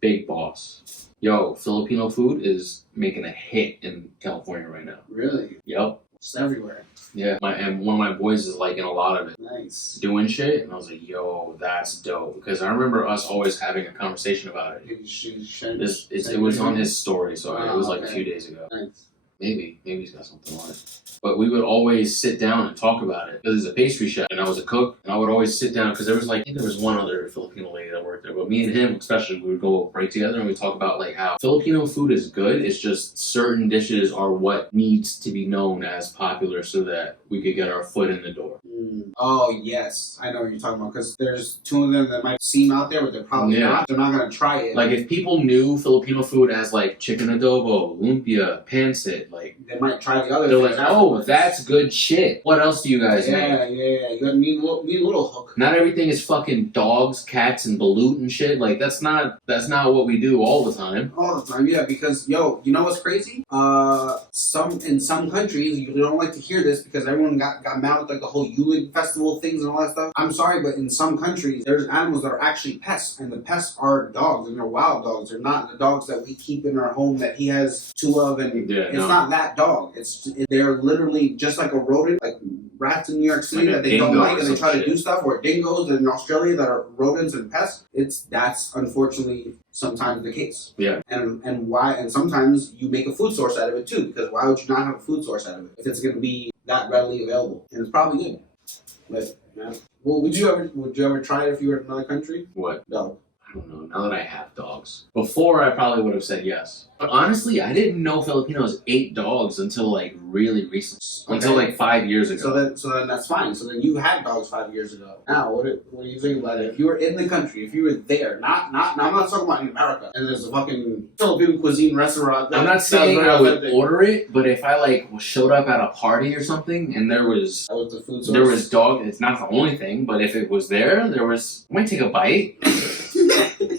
Big boss. Yo, Filipino food is making a hit in California right now. Really? Yep. It's everywhere. Yeah. And one of my boys is liking a lot of it. Nice. Doing shit, and I was like, yo, that's dope. Because I remember us always having a conversation about it. It was on his story, so it was like a few days ago. Nice. Maybe he's got something on it. But we would always sit down and talk about it because he's a pastry chef and I was a cook, and I would always sit down because there was like, I think there was one other Filipino lady that worked there, but me and him especially, we would go break together and we talk about like how Filipino food is good. It's just certain dishes are what needs to be known as popular so that we could get our foot in the door. Oh yes, I know what you're talking about, because there's two of them that might seem out there, but they're probably not. They're not gonna try it. Like if people knew Filipino food as like chicken adobo, lumpia, pancit, like they might try the other. They're like, oh, that's good shit. What else do you guys make? Yeah. You got me a little hook. Not everything is fucking dogs, cats, and balut and shit. Like that's not what we do all the time. All the time, yeah. Because you know what's crazy? In some countries you don't like to hear this because everyone got mad with like the whole Yule festival things and all that stuff. I'm sorry, but in some countries there's animals that are actually pests, and the pests are dogs, and they're wild dogs. They're not the dogs that we keep in our home that he has two of, and it's not that dog. They're literally just like a rodent, like rats in New York City, like that they don't like and they try to do stuff, or dingoes in Australia that are rodents and pests. That's unfortunately sometimes the case. Yeah. And why? And sometimes you make a food source out of it too, because why would you not have a food source out of it if it's going to be that readily available? And it's probably good. But yeah. Well, would you ever try it if you were in another country? What? No. I don't know. Now that I have dogs. Before, I probably would have said yes. But honestly, I didn't know Filipinos ate dogs until like really recent. Okay. Until like 5 years ago. So then that's fine. So then you had dogs 5 years ago. Now, what do you think about it? If you were in the country, if you were there, I'm not talking about in America, and there's a fucking Filipino cuisine restaurant. I'm not saying I would order it, but if I like showed up at a party or something and there was the food source? There was dog. It's not the only thing, but if it was there, I might take a bite.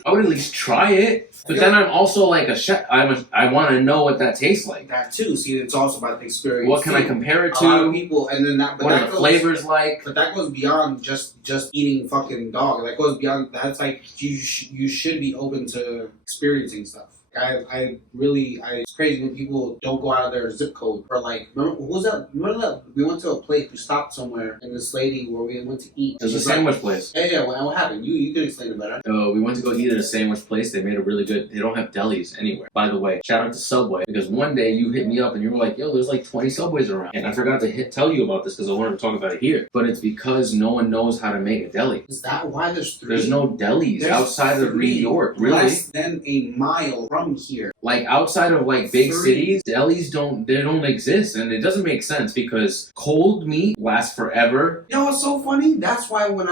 I would at least try it. But then I'm also like a chef. I want to know what that tastes like. That too. See, it's also about the experience. What can I compare it to? A lot of people, and then what are the flavors like? But that goes beyond just eating fucking dog. That goes beyond. That's like you should be open to experiencing stuff. It's crazy when people don't go out of their zip code. Or like, remember that we went to a place, we stopped somewhere, and this lady where we went to eat. It was a sandwich place. Yeah. What happened? You can explain it better. We went to go eat at a sandwich place. They made a really good. They don't have delis anywhere. By the way, shout out to Subway, because one day you hit me up and you were like, "Yo, there's like 20 Subways around," and I forgot to tell you about this because I wanted to talk about it here. But it's because no one knows how to make a deli. Is that why there's 3? There's no delis outside of New York. Really? Less than a mile from here. Like outside of like big cities, delis don't exist, and it doesn't make sense because cold meat lasts forever. You know what's so funny? That's why when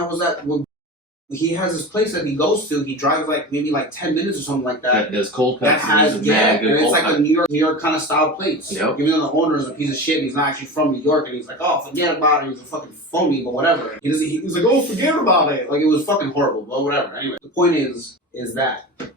he has this place that he goes to, he drives like maybe like 10 minutes or something like that. There's cold cuts. That has and it's like a New York kind of style place. Yep. Even though the owner is a piece of shit, he's not actually from New York, and he's like, oh, forget about it. He's a fucking phony, but whatever. He's like, oh, forget about it. Like it was fucking horrible, but whatever. Anyway, the point is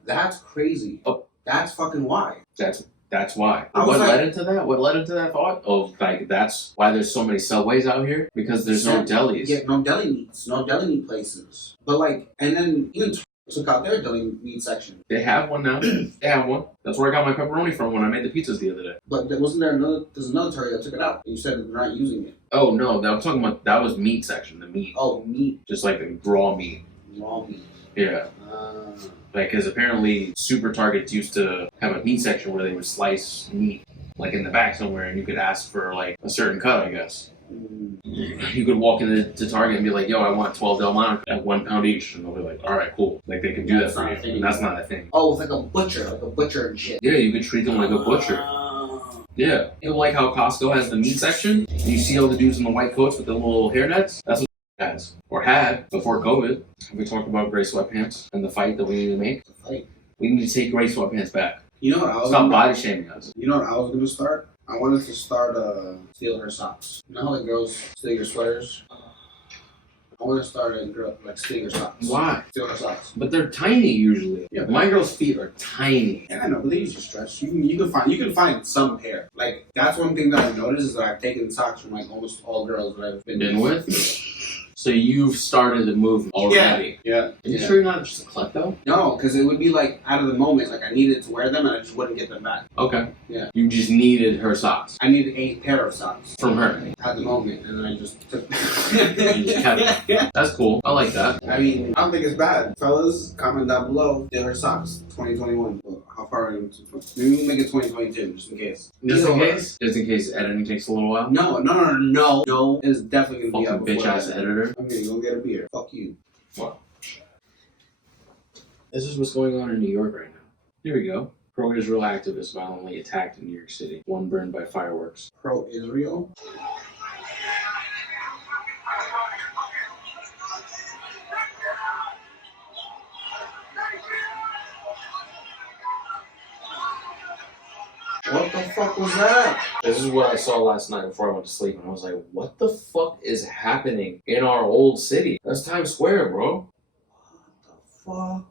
that's crazy. Oh. That's fucking why. That's why. What led into that? What led into that thought? Oh, like that's why there's so many Subways out here? Because there's no delis. Yeah, no deli meats, no deli meat places. But like, and then even took out their deli meat section. They have one now. They have one. That's where I got my pepperoni from when I made the pizzas the other day. But there's another Terry that took it out. You said they're not using it. Oh no, I'm talking about that was meat section. The meat. Oh, meat. Just like the raw meat. Raw meat. Yeah. Like, because apparently Super Targets used to have a meat section where they would slice meat, like in the back somewhere, and you could ask for like a certain cut, I guess. You could walk into Target and be like, yo, I want 12 Del Monte at 1 pound each. And they'll be like, all right, cool. Like, they can do that for you. And that's not a thing. Oh, it's like a butcher and shit. Yeah, you could treat them like a butcher. Yeah. You know, like how Costco has the meat section? And you see all the dudes in the white coats with the little hairnets? That's what has or had before COVID. We talked about gray sweatpants and the fight that we need to make. The fight. We need to take gray sweatpants back. You know what I was Stop body shaming us. You know what I was gonna start? I wanted to start steal her socks. You know how like girls steal your sweaters? I want to start a girl like steal her socks. Why? Steal her socks. But they're tiny usually. Yeah, my girl's feet are tiny. Yeah, I know, but they usually stretch. You can find some pair. Like that's one thing that I've noticed is that I've taken socks from like almost all girls that I've been with. So you've started the movement already. Yeah. Are you sure you're not just a klepto? No, because it would be like out of the moment. Like I needed to wear them and I just wouldn't get them back. Okay. Yeah. You just needed her socks. I needed a pair of socks from her at the moment, and then I just took. You just kept them. That's cool. I like that. I mean, I don't think it's bad. Fellas, comment down below. Steal her socks 2021. How far into maybe we'll make it 2022 just in case. Just in case editing takes a little while. No. It's definitely gonna Fucking be up bitch before ass that. editor. I'm gonna go get a beer. Fuck you. Wow. This is what's going on in New York right now. Here we go. Pro-Israel activists violently attacked in New York City. One burned by fireworks. Pro-Israel? What the fuck was that? This is what I saw last night before I went to sleep, and I was like, what the fuck is happening in our old city? That's Times Square, bro. Fuck.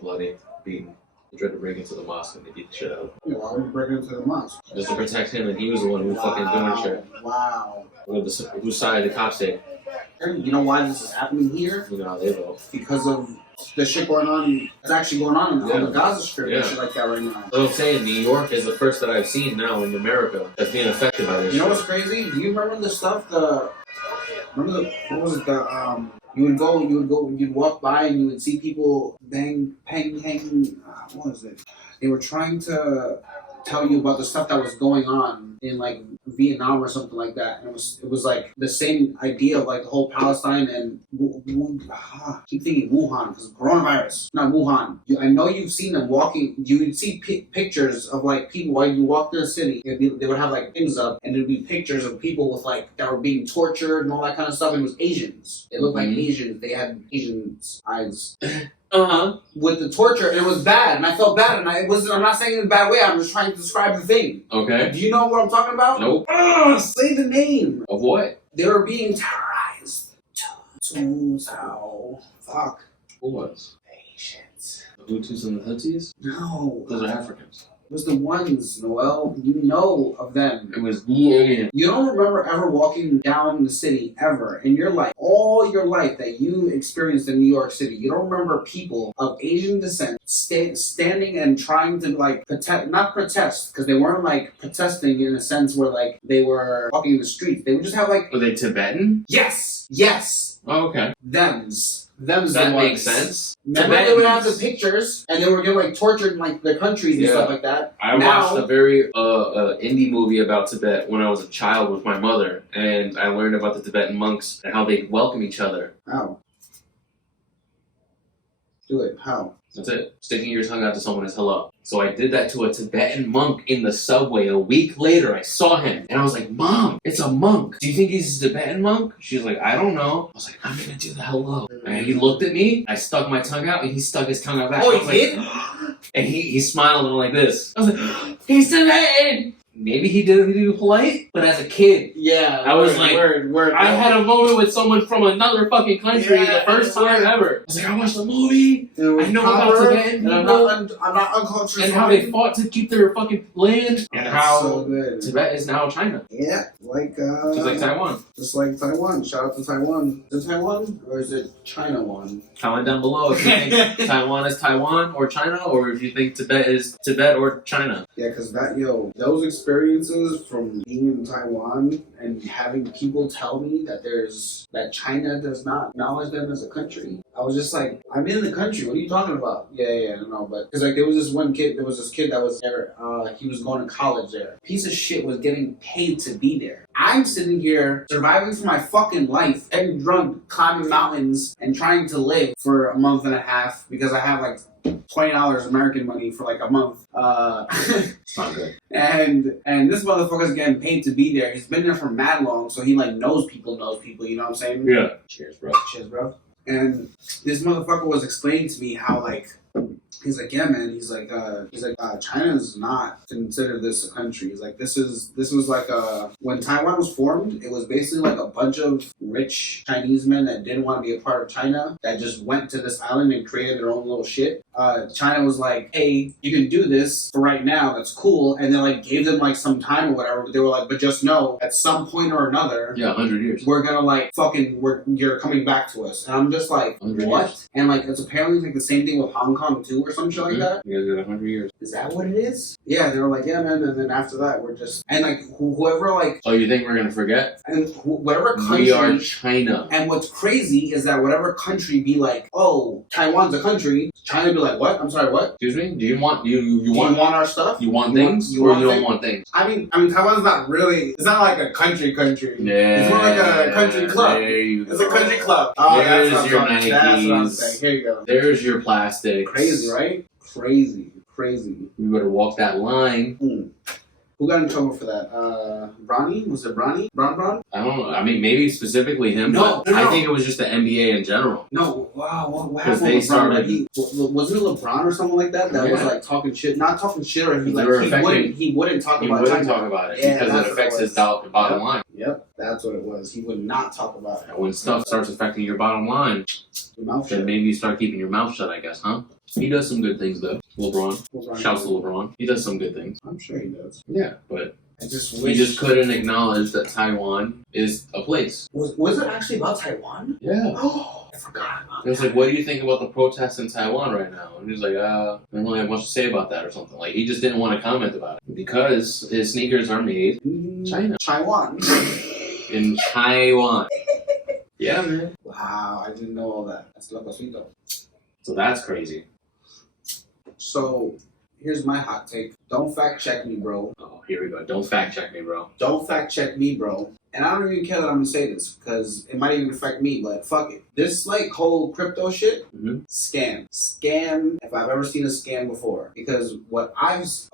Bloody, beaten. He tried to break into the mosque and they beat the shit out of him. Yeah, why would you break into the mosque? Just to protect him, and he was the one who fucking doing shit. Wow. Whose side the cops take? You know why this is happening here? You know how they vote. Because of the shit going on. It's actually going on on the Gaza Strip and shit like that right now. So I'm saying New York is the first that I've seen now in America that's being affected by this. You know what's crazy? Do you remember the stuff? What was it? You'd walk by and you would see people hanging. What was it? They were trying to tell you about the stuff that was going on in like Vietnam or something like that. And it was like the same idea of like the whole Palestine and I keep thinking Wuhan because of coronavirus, not Wuhan. I know you've seen them walking. You would see pictures of like people while you walk through the city. They would have like things up, and there'd be pictures of people with like that were being tortured and all that kind of stuff. And it was Asians. It looked like Asians. They had Asians' eyes. With the torture, and it was bad, and I felt bad, and I'm not saying it in a bad way, I'm just trying to describe the thing. Okay. Do you know what I'm talking about? Nope. Say the name. Of what? They were being terrorized. Fuck. Who was? Asians. The Hutus and the Tutsis? No. Those are Africans. It was the ones, Noel. You know of them. It was You don't remember ever walking down the city ever in your life, all your life that you experienced in New York City. You don't remember people of Asian descent standing and trying to like not protest, because they weren't like protesting in a sense where like they were walking in the streets. They would just have like. Were they Tibetan? Yes. Oh, okay. Them's that makes sense. Remember they would have the pictures, and they were getting like tortured in like their countries and stuff like that. I watched a very indie movie about Tibet when I was a child with my mother, and I learned about the Tibetan monks and how they welcome each other. How? Do it. How? That's it. Sticking your tongue out to someone is hello. So I did that to a Tibetan monk in the subway. A week later, I saw him. And I was like, Mom, it's a monk. Do you think he's a Tibetan monk? She was like, I don't know. I was like, I'm going to do the hello. And he looked at me. I stuck my tongue out, and he stuck his tongue out back. Oh, he did? And he smiled and went like this. I was like, he's Tibetan! Maybe he didn't do polite, but as a kid, I was like, word. I had a moment with someone from another fucking country, the first time ever. I was like, I watched the movie. I know about Tibetan people, and I'm not uncultured. and how they fought to keep their fucking land, and how so good. Tibet is now China. Yeah, like Just like Taiwan. Just like Taiwan. Shout out to Taiwan. Is it Taiwan or is it China one? Comment down below if you think Taiwan is Taiwan or China, or if you think Tibet is Tibet or China. Yeah, because those experiences from being in Taiwan and having people tell me that China does not acknowledge them as a country. I was just like, I'm in the country. What are you talking about? Yeah, no, but because like there was this kid that was there. He was going to college there. Piece of shit was getting paid to be there. I'm sitting here surviving for my fucking life, getting drunk, climbing mountains, and trying to live for a month and a half because I have like $20 American money for like a month. It's not good. And this motherfucker's getting paid to be there. He's been there for mad long, so he like knows people, you know what I'm saying? Yeah. Cheers, bro. Cheers, bro. And this motherfucker was explaining to me how like he's like, yeah, man. He's like, China is not considered this a country. He's like, this was like when Taiwan was formed, it was basically like a bunch of rich Chinese men that didn't want to be a part of China that just went to this island and created their own little shit. China was like, hey, you can do this for right now. That's cool. And then like gave them like some time or whatever. But they were like, but just know at some point or another, 100 years. we're gonna like you're coming back to us. And I'm just like, what? Years. And like it's apparently like the same thing with Hong Kong too, or some shit like that. You guys got 100 years. Is that what it is? Yeah, they were like, yeah, man, and then after that, we're just and like whoever like. Oh, you think we're gonna forget? And whatever country. We are China. And what's crazy is that whatever country be like, oh, Taiwan's a country. China be like, what? I'm sorry, what? Excuse me? Do you want you want our stuff? You want things, or you don't want things? I mean, Taiwan's not really. It's not like a country. Yeah. It's more like a country club. There you go. It's a country club. Oh, there's that's your what Nikes. That's what I'm saying. Here you go. There's your plastics. Crazy, right? Crazy. You better walk that line. Who got in trouble for that? Bronny? Was it Bronny? Bron? I don't know. I mean, maybe specifically him, No. I think it was just the NBA in general. No, wow, what Because happened they with LeBron? started. Wasn't it LeBron or something like that? That was like talking shit, not talking shit, or he wouldn't talk He about wouldn't talk about it Yeah, because it affects his bottom line. Yep, that's what it was. He would not talk about it. When stuff starts affecting your bottom line, Your mouth then shut. maybe you start keeping your mouth shut, I guess, huh? He does some good things, though. LeBron. Shouts to LeBron. He does some good things. I'm sure he does. Yeah, but I just he wish. just couldn't acknowledge that Taiwan is a place. Was it actually about Taiwan? Yeah. Oh, I forgot about It was like, what do you think about the protests in Taiwan right now? And he was like, I don't really have much to say about that or something. Like, he just didn't want to comment about it because his sneakers are made in China. Taiwan. In Taiwan. Yeah, man. Wow, I didn't know all that. That's locosito. So that's crazy. So, here's my hot take. Don't fact check me, bro. Oh, here we go. Don't fact check me, bro. Don't fact check me, bro. And I don't even care that I'm gonna say this, because it might even affect me, but fuck it. This, like, whole crypto shit, scam. Scam, if I've ever seen a scam before. Because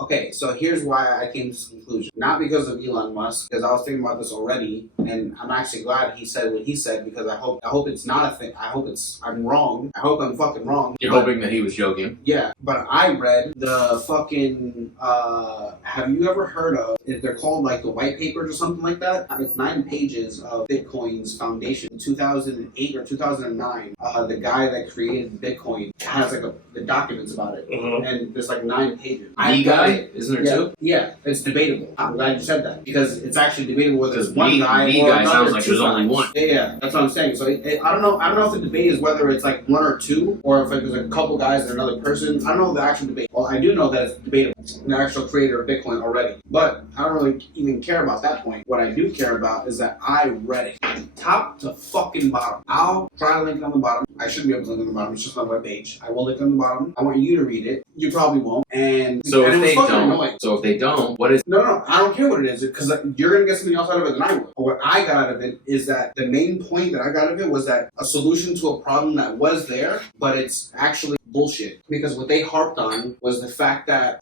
okay, so here's why I came to this conclusion. Not because of Elon Musk, because I was thinking about this already, and I'm actually glad he said what he said, because I hope it's not a thing. I hope I'm wrong. I hope I'm fucking wrong. You're hoping that he was joking. Yeah, but I read the fucking, have you ever heard of, they're called like the white papers or something like that? It's 9 pages of Bitcoin's foundation. In 2008 or 2009, the guy that created Bitcoin has like the documents about it. And there's like 9 pages. The guy? Isn't there two? Yeah, it's debatable. I'm glad you said that, because it's actually debatable whether it's Because one guy the or guy another. sounds like 2 there's only guys. one. Yeah, that's what I'm saying. So I don't know if the debate is whether it's like 1 or 2, or if there's a couple guys and another person. I don't know the actual debate. Well, I do know that it's debatable. The actual creator of Bitcoin already. But I don't really even care about that point. What I do care about is that I read it. Top to fucking bottom. I'll try to link on the bottom. I shouldn't be able to link on the bottom. It's just my webpage. I will link on the bottom. I want you to read it. You probably won't. So and if it was they fucking don't, annoying. what is? No, I don't care what it is, because you're going to get something else out of it than I will. What I got out of it is that the main point that I got out of it was that a solution to a problem that was there, but it's actually bullshit. Because what they harped on was the fact that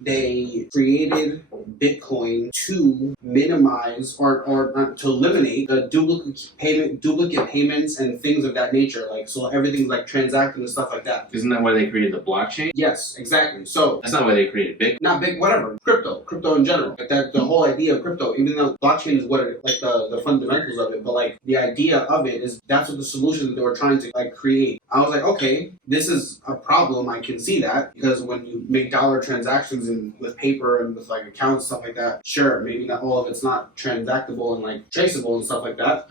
they created Bitcoin to minimize or to eliminate the duplicate payments and things of that nature. Like, so everything's like transacting and stuff like that. Isn't that why they created the blockchain? Yes, exactly. So That's not why they created Bitcoin. not big, whatever. Crypto in general. Like that, the whole idea of crypto, even though blockchain is what it, like the fundamentals of it, but like the idea of it is that's what the solution that they were trying to like create. I was like, okay, this is a problem. I can see that, because when you make dollar transactions and with paper and with like accounts and stuff like that, sure, maybe not all of it's not transactable and like traceable and stuff like that.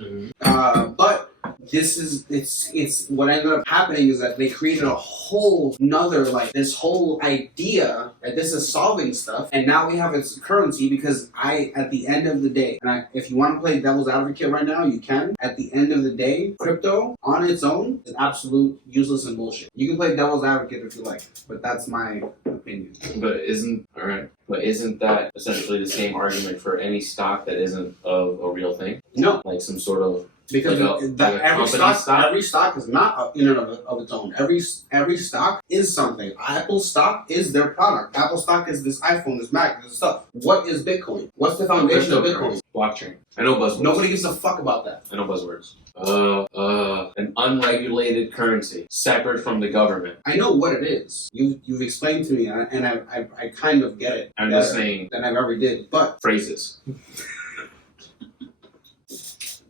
But it's what ended up happening is that they created a whole nother, like this whole idea that this is solving stuff, and now we have its currency, because at the end of the day, and if you want to play devil's advocate right now, you can. At the end of the day, crypto on its own is absolute useless and bullshit. You can play devil's advocate if you like, but that's my opinion. But isn't that essentially the same argument for any stock that isn't of a real thing? No, Like some sort of because every stock is not in and of its own. Every stock is something. Apple stock is their product. Apple stock is this iPhone, this Mac, this stuff. What is Bitcoin? What's the foundation of Bitcoin? Blockchain. I know buzzwords. Nobody gives a fuck about that. I know buzzwords. An unregulated currency, separate from the government. I know what it is. You've explained to me, and I kind of get it. I'm just saying than I've ever did. But phrases.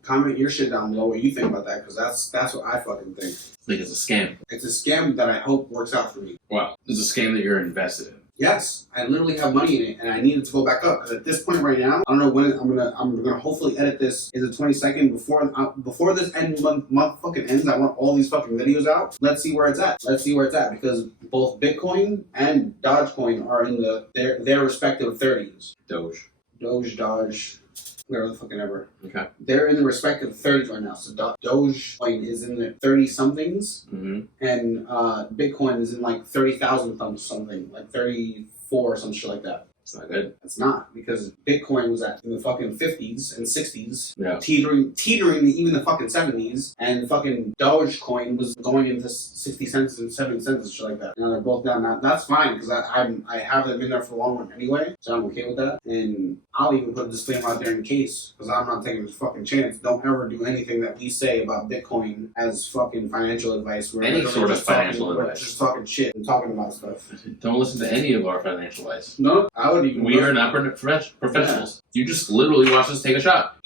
comment your shit down below what you think about that, because that's what I fucking think. Like it's a scam. It's a scam that I hope works out for me. Wow. It's a scam that you're invested in. Yes, I literally have money in it, and I need it to go back up. Because at this point right now, I don't know when I'm gonna hopefully edit this. Is the 22nd before this month fucking ends? I want all these fucking videos out. Let's see where it's at. Because both Bitcoin and Dogecoin are in their respective 30s. Doge. Dodge. Whatever the fucking ever. Okay. They're in the respective 30s right now. So Dogecoin is in the 30 somethings, and Bitcoin is in like 30,000 something, like 34 or some shit like that. It's not good. It's not, because Bitcoin was in the fucking 50s and 60s, Yeah. teetering even the fucking 70s, and fucking Dogecoin was going into 60 cents and 70 cents and shit like that. Now they're both down. Now, that's fine, because I have them in there for a long run anyway, so I'm okay with that. And I'll even put a disclaimer out there in case, because I'm not taking this fucking chance. Don't ever do anything that we say about Bitcoin as fucking financial advice. We're Any sort of financial advice. We're just talking shit and talking about stuff. Don't listen to any of our financial advice. No, I would even. We are not professionals. Yeah. You just literally watch us take a shot.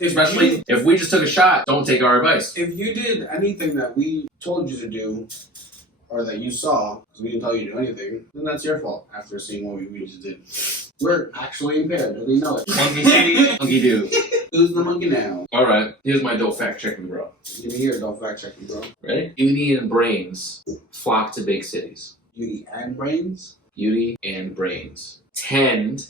Especially if we just took a shot, don't take our advice. If you did anything that we told you to do, or that you saw, because we didn't tell you to do anything, then that's your fault after seeing what we just did. We're actually impaired, and they know it. Monkey see, monkey do. Who's the monkey now? Alright, here's my dope fact checking, bro. Give me your adult fact checking, bro. Ready? Beauty and brains flock to big cities. Beauty and brains? Beauty and brains tend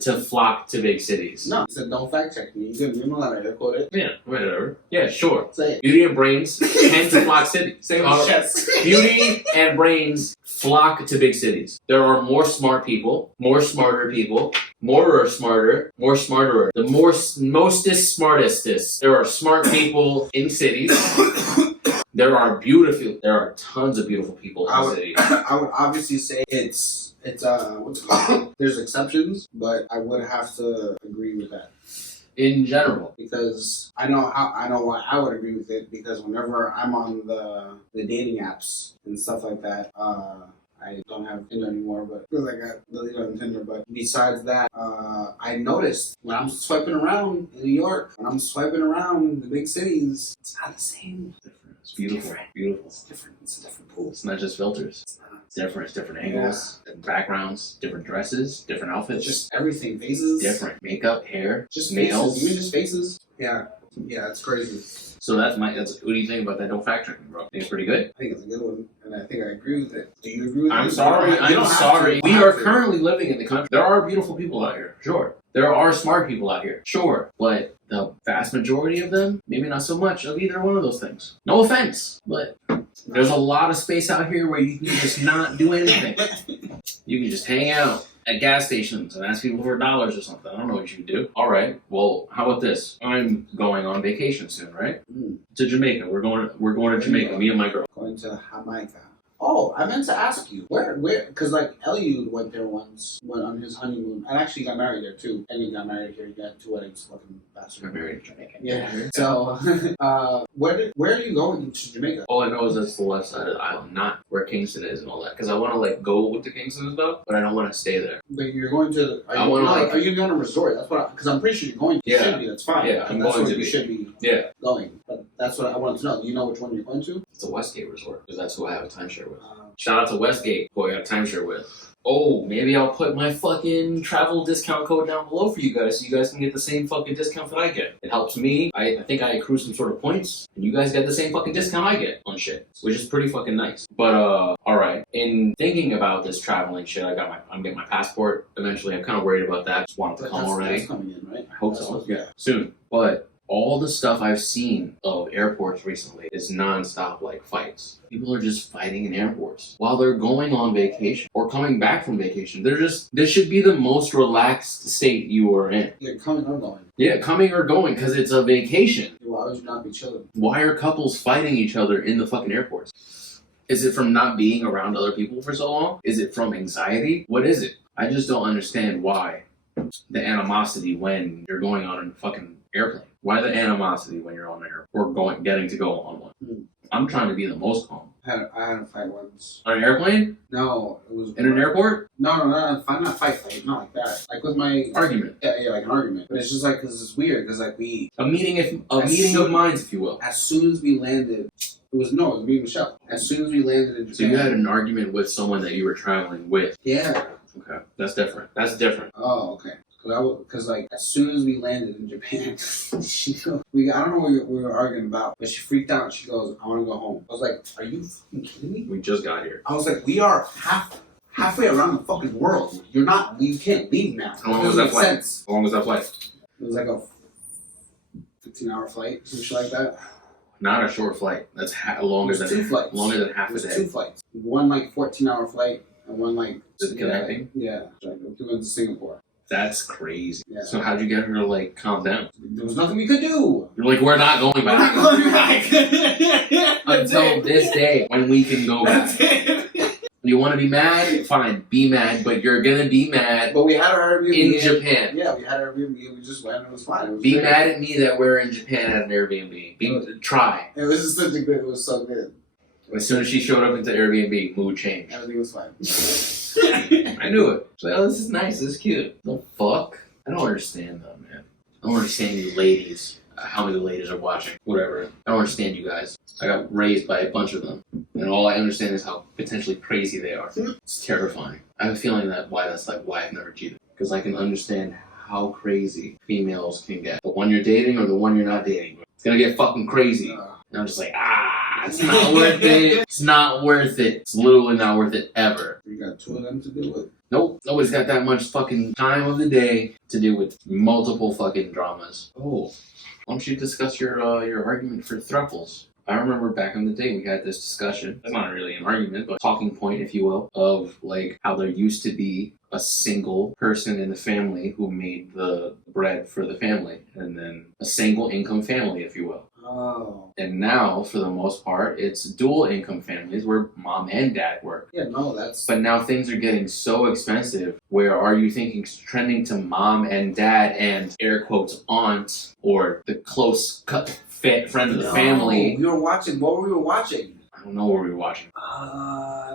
to flock to big cities. No, you said don't fact check me. You know that I quote it. Yeah, whatever. Yeah, sure. Say it. Beauty and brains tend to flock cities. Say it with chest. Beauty and brains flock to big cities. There are more smart people, more smarter people, more smarter, more smarterer. The mostest smartestest. There are smart people in cities. There are tons of beautiful people in the city. I would obviously say it's what's it called? There's exceptions, but I would have to agree with that. In general. Because I know why I would agree with it, because whenever I'm on the dating apps and stuff like that, I don't have Tinder anymore, but because I got deleted on Tinder. But besides that, I noticed when I'm swiping around in New York, when I'm swiping around the big cities, it's not the same. It's beautiful. Beautiful. It's different. It's a different pool. It's not just filters. It's different. It's different angles, different backgrounds, different dresses, different outfits. Just everything. Faces. Different. Makeup, hair, just nails. Faces. Even just faces. Yeah. Yeah, it's crazy. So what do you think about that? Don't fact checking, bro. Think it's pretty good? I think it's a good one, and I think I agree with it. Do you agree with it? I'm sorry. We are currently living in the country. There are beautiful people out here, sure. There are smart people out here, sure. But the vast majority of them, maybe not so much of either one of those things. No offense, but there's a lot of space out here where you can just not do anything. You can just hang out at gas stations and ask people for dollars or something. I don't know what you do. All right. Well, how about this? I'm going on vacation soon, right? To Jamaica. We're going to Jamaica. Me and my girl. Going to Jamaica. Oh, I meant to ask you where? Because like Eliud went there once, went on his honeymoon, and actually got married there too. And he got married here. He got 2 weddings. Fucking bastard. Got married in Jamaica. Yeah. So, where are you going to Jamaica? All I know is that's the left side of the island, not where Kingston is and all that. Because I want to like go to Kingston and stuff, but I don't want to stay there. But you're going to. Are you going to a resort? That's what. Because I'm pretty sure you're going to. Yeah. Should be. That's fine. Yeah, I'm that's going where to you be. should be. Yeah. Going. But that's what I wanted to know. Do you know which one you're going to? It's a Westgate resort because that's who I have a timeshare with. Shout out to Westgate, who I got a timeshare with. Oh, maybe I'll put my fucking travel discount code down below for you guys so you guys can get the same fucking discount that I get. It helps me. I think I accrue some sort of points, and you guys get the same fucking discount I get on shit, which is pretty fucking nice. But, alright. In thinking about this traveling shit, I'm getting my passport eventually. I'm kind of worried about that. Just want it to come already. That's coming in, right? I hope so. Yeah. Soon. But all the stuff I've seen of airports recently is non-stop like fights. People are just fighting in airports while they're going on vacation or coming back from vacation. This should be the most relaxed state you are in. Yeah, coming or going. Yeah, coming or going because it's a vacation. Why would you not be chilling? Why are couples fighting each other in the fucking airports? Is it from not being around other people for so long? Is it from anxiety? What is it? I just don't understand why the animosity when you're going on a fucking airplane. Why the animosity when you're on an airplane or getting to go on one? I'm trying to be the most calm. I had a fight once. On an airplane? No, it was in an airport. No, not fight, not like that. Like with my argument. Yeah, like an argument. But it's just like because it's weird because like a meeting of minds, if you will. As soon as we landed It was me and Michelle. As soon as we landed in Japan. So you had an argument with someone that you were traveling with. Yeah. Okay, that's different. That's different. Oh, okay. Because like as soon as we landed in Japan, she goes, I don't know what we were arguing about, but she freaked out. She goes, "I want to go home." I was like, "Are you fucking kidding me?" We just got here. I was like, "We are halfway around the fucking world. You can't leave now." How long was that flight? Sense. How long was that flight? It was like a 15-hour flight, something like that. Not a short flight. That's longer than 2 flights. Longer than half a day. It was 2 flights. One like 14-hour flight and one like disconnecting. Yeah, like we went to Singapore. That's crazy. Yeah. So how'd you get her to like calm down? There was nothing we could do. You're like, we're not going back. We're not going back. Until this day when we can go back. You want to be mad? Fine, be mad, but you're gonna be mad. But we had our Airbnb in Japan. Yeah, we had our Airbnb. We just went and it was fine. It was be great. mad at me that we're in Japan at an Airbnb. Try. It was just such a good. It was so good. As soon as she showed up into Airbnb, mood changed. Everything was fine. I knew it. She's like, oh, this is nice. This is cute. The fuck? I don't understand though, man. I don't understand you ladies. How many ladies are watching? Whatever. I don't understand you guys. I got raised by a bunch of them, and all I understand is how potentially crazy they are. It's terrifying. I have a feeling that's why I've never cheated, because I can understand how crazy females can get. The one you're dating or the one you're not dating. It's gonna get fucking crazy. And I'm just like, it's not worth it. It's not worth it. It's literally not worth it ever. We got 2 of them to deal with. Nope. Nobody's got that much fucking time of the day to deal with multiple fucking dramas. Oh, why don't you discuss your argument for Throuples? I remember back in the day we had this discussion. It's not really an argument, but talking point, if you will, of like how there used to be a single person in the family who made the bread for the family, and then a single income family, if you will. Oh. And now, for the most part, it's dual income families where mom and dad work. Yeah, no, that's. But now things are getting so expensive. Where are you thinking trending to mom and dad and air quotes aunt or the close friend of the family? We were watching. What were we watching? I don't know what we were watching.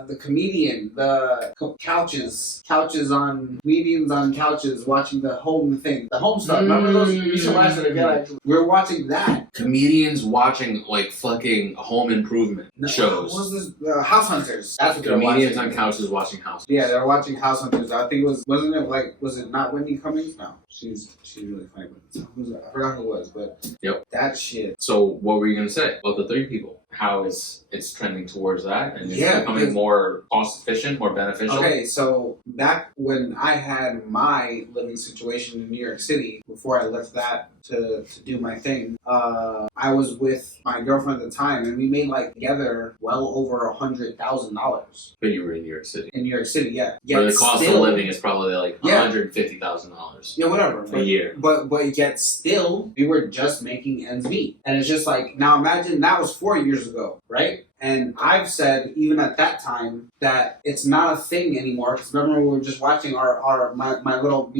The comedian, the couches on comedians on couches watching the home thing, the home stuff. Remember those? We should watch it again. We were watching that. Comedians watching like fucking home improvement shows. What was this? House Hunters. That's what they were watching. Comedians on couches watching House. Yeah, they were watching House Hunters. I think was it not Wendy Cummings? No, she's really funny. I forgot who it was, but yep, that shit. So what were you gonna say about the 3 people? How it's trending towards that, and it's becoming more cost efficient, more beneficial. Okay, so back when I had my living situation in New York City, before I left that to do my thing, I was with my girlfriend at the time, and we made like together well over $100,000. But you were in New York City. In New York City, yeah. But the cost of living is probably like $150,000. Yeah, whatever. A year. But yet still, we were just making ends meet, and it's just like, now imagine that was 4 years ago, right? And I've said, even at that time, that it's not a thing anymore. Because remember, we were just watching my little,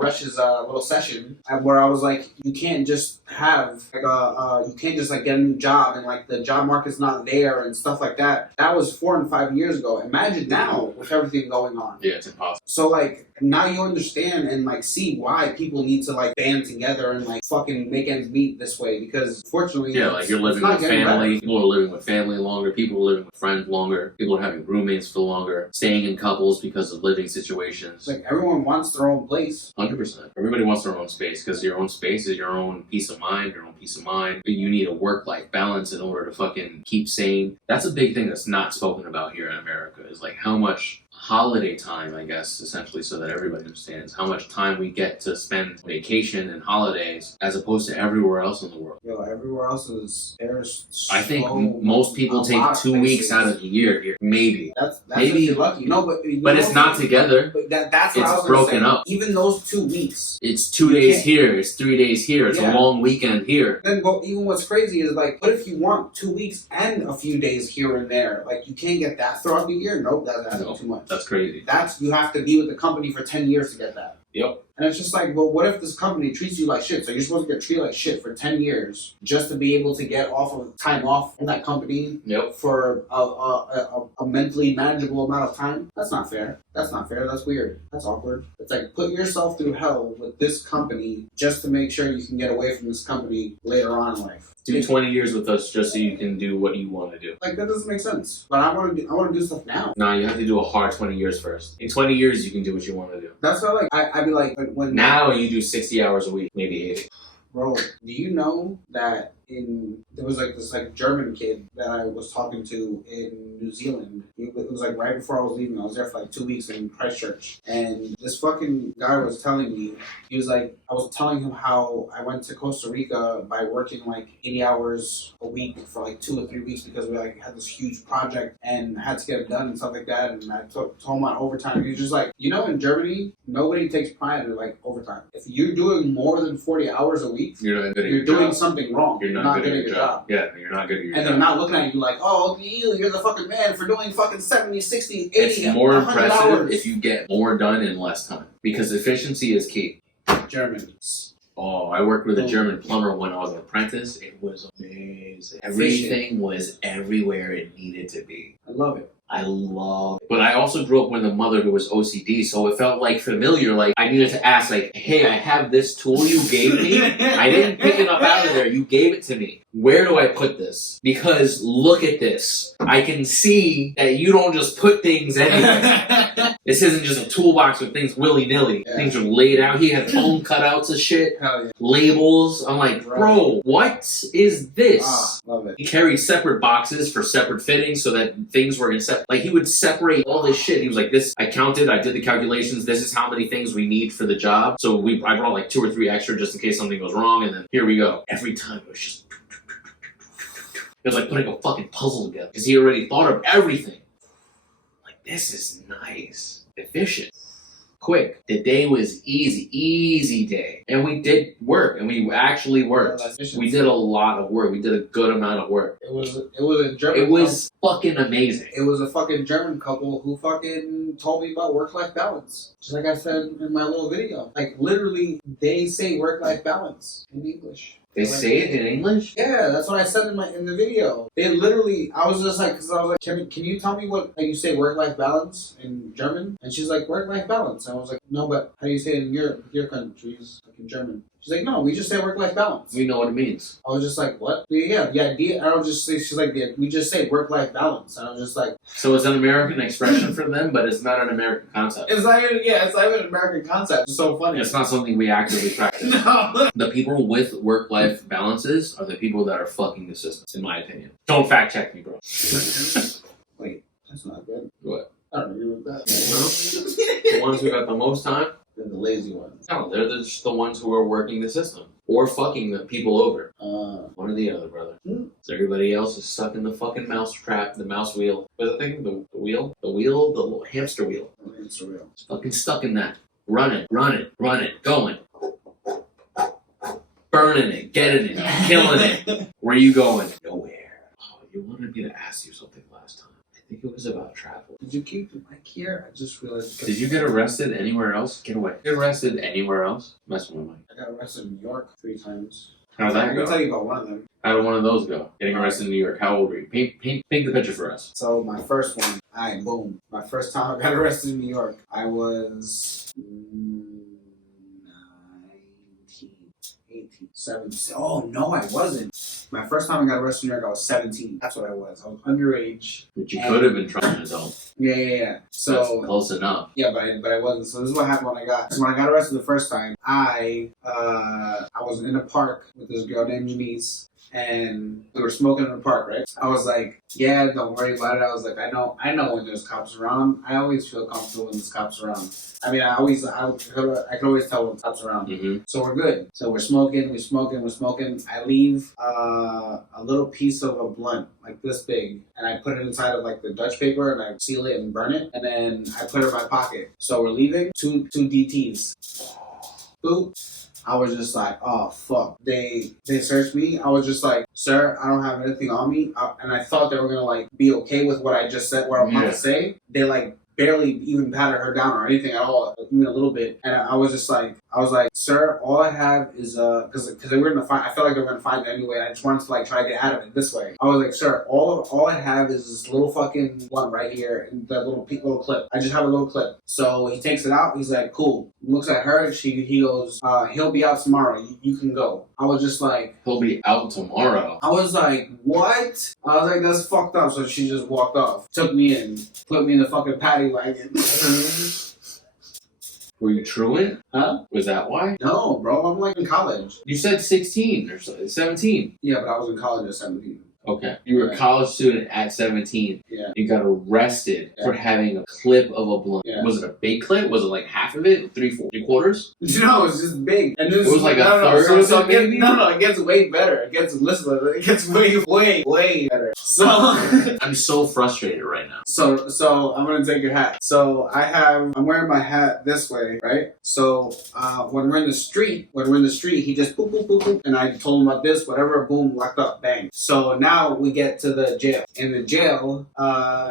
Rush's little session, where I was like, you can't just have, like, you can't just, like, get a new job, and, like, the job market's not there, and stuff like that. That was 4 and 5 years ago. Imagine now, with everything going on. Yeah, it's impossible. So, like, now you understand and, like, see why people need to, like, band together and, like, fucking make ends meet this way. Because, fortunately, yeah, like, you're living with family. People are living with family longer. People are living with friends longer. People are having roommates for longer. Staying in couples because of living situations. Like, everyone wants their own place. 100%. Everybody wants their own space, because your own space is your own peace of mind, your own peace of mind. But you need a work-life balance in order to fucking keep sane. That's a big thing that's not spoken about here in America, is like how much holiday time, I guess, essentially, so that everybody understands how much time we get to spend vacation and holidays as opposed to everywhere else in the world. Yo, everywhere else is there's. I think most people take 2 weeks out of the year here, maybe. That's maybe if you're lucky. No, but it's not together. But that's what it's I was broken say. up. Even those 2 weeks. It's 2 days here. It's 3 days here. It's a long weekend here. Then, even what's crazy is like, what if you want 2 weeks and a few days here and there? Like, you can't get that throughout the year. Nope, that's too much. That's crazy. You have to be with the company for 10 years to get that. Yep. And it's just like, well, what if this company treats you like shit? So you're supposed to get treated like shit for 10 years just to be able to get time off in that company for a mentally manageable amount of time? That's not fair. That's not fair. That's weird. That's awkward. It's like, put yourself through hell with this company just to make sure you can get away from this company later on in life. Do 20 years with us just so you can do what you want to do. Like, that doesn't make sense. But I want to do stuff now. No, you have to do a hard 20 years first. In 20 years, you can do what you want to do. That's why, like, I'd be like when now you do 60 hours a week, maybe 80. Bro, do you know that there was like this like German kid that I was talking to in New Zealand. It was like right before I was leaving. I was there for like 2 weeks in Christchurch, and this fucking guy was telling me, he was like, I was telling him how I went to Costa Rica by working like 80 hours a week for like 2 or 3 weeks because we like had this huge project and had to get it done and stuff like that. And I told him on overtime. He was just like, you know, in Germany, nobody takes pride in like overtime. If you're doing more than 40 hours a week, you're doing something wrong. You're not good at your job. Yeah, you're not good at your job. And they're not looking at you like, oh, you're the fucking man for doing fucking 70, 60, 80, it's more 100 impressive hours. if you get more done in less time. Because efficiency is key. Germans. Oh, I worked with a German plumber when I was an apprentice. It was amazing. Everything was everywhere it needed to be. I love it. I love it. But I also grew up with a mother who was OCD, so it felt like familiar. Like I needed to ask, like, hey, I have this tool you gave me. I didn't pick it up out of there. You gave it to me. Where do I put this? Because look at this. I can see that you don't just put things anywhere. This isn't just a toolbox with things willy-nilly. Yeah. Things are laid out. He had foam cutouts of shit. Hell yeah. Labels. I'm like, bro, what is this? Love it. He carried separate boxes for separate fittings so that things were in like he would separate all this shit. He was like, this, I counted, I did the calculations, this is how many things we need for the job. So I brought like 2 or 3 extra just in case something goes wrong, and then here we go. Every time it was just, it was like putting a fucking puzzle together because he already thought of everything. Like, this is nice. Efficient. Quick. The day was easy day. And we did work, and we actually worked. We did a lot of work. We did a good amount of work. It was a German It was fucking amazing. It was a fucking German couple who fucking told me about work-life balance. Just like I said in my little video. Like, literally, they say work-life balance in English. They say it in English? Yeah, that's what I said in the video. They literally, I was just like, because I was like, can you tell me what, like you say work-life balance in German? And she's like, work-life balance. And I was like, no, but how do you say it in your countries, like in German? She's like, no, we just say work-life balance. We know what it means. I was just like, what? Yeah, the idea, I don't just say, she's like, yeah, we just say work-life balance. And I was just like. So it's an American expression for them, but it's not an American concept. It's not even an American concept. It's so funny. It's not something we actively practice. No. The people with work-life balances are the people that are fucking the system, in my opinion. Don't fact check me, bro. Wait, that's not good. What? I don't agree with that. The ones who got the most time? They're the lazy ones. No, they're just the ones who are working the system. Or fucking the people over. One or the other, brother. So everybody else is stuck in the fucking mouse trap, the mouse wheel. What's the thing? The wheel? The wheel? The little hamster wheel. The hamster wheel. It's fucking stuck in that. Running, going. Burning it, getting it, killing it. Where are you going? Nowhere. Oh, you wanted me to ask you something last time. I think it was about travel. Did you keep the mic here? I just realized. Did you get arrested anywhere else? Get away. Get arrested anywhere else? Mess with my mic. I got arrested in New York 3 times. How'd that go? I can tell you about one of them. How did one of those go? Getting arrested in New York. How old were you? Paint the picture for us. So my first one, boom. My first time I got arrested in New York, I was 18, 17. Oh, no, I wasn't. My first time I got arrested in New York, I was 17. That's what I was. I was underage. But you could have been trying to adult. Yeah. So that's close enough. Yeah, but I wasn't. So this is what happened when I got arrested the first time. I was in a park with this girl named Janice, and we were smoking in the park, right? I was like, yeah, don't worry about it. I was like, I know when there's cops around. I always feel comfortable when there's cops around. I mean, I can always tell when cops around. Mm-hmm. So we're good. So we're smoking. I leave a little piece of a blunt, like this big, and I put it inside of like the Dutch paper, and I seal it and burn it, and then I put it in my pocket. So we're leaving. Two DTs. Boop. I was just like, oh, fuck. They searched me. I was just like, sir, I don't have anything on me. And I thought they were going to, like, be okay with what I just said, what I'm about to say. They, like, barely even patted her down or anything at all, even a little bit. And I was like, sir, all I have is because they were gonna find. I felt like they were gonna find it anyway. I just wanted to like try to get out of it this way. I was like, sir, all I have is this little fucking one right here, and that little clip. I just have a little clip. So he takes it out. He's like, cool. Looks at her. He goes, he'll be out tomorrow. You can go. I was just like, he'll be out tomorrow. I was like, what? I was like, that's fucked up. So she just walked off, took me in, put me in the fucking paddy wagon. Were you truant? Huh? Was that why? No, bro. I'm like in college. You said 16 or 17. Yeah, but I was in college at 17. Okay. You were a college student at 17. Yeah. You got arrested for having a clip of a blunt. Yeah. Was it a big clip? Was it like half of it? Three quarters? No, it's just big. And this it was like a third or something? No, it gets way better. It gets way better. So I'm so frustrated right now. So I'm gonna take your hat. So I'm wearing my hat this way, right? So when we're in the street, he just boop boop boop boop, and I told him about this, whatever, boom, locked up, bang. So now we get to the jail. In the jail,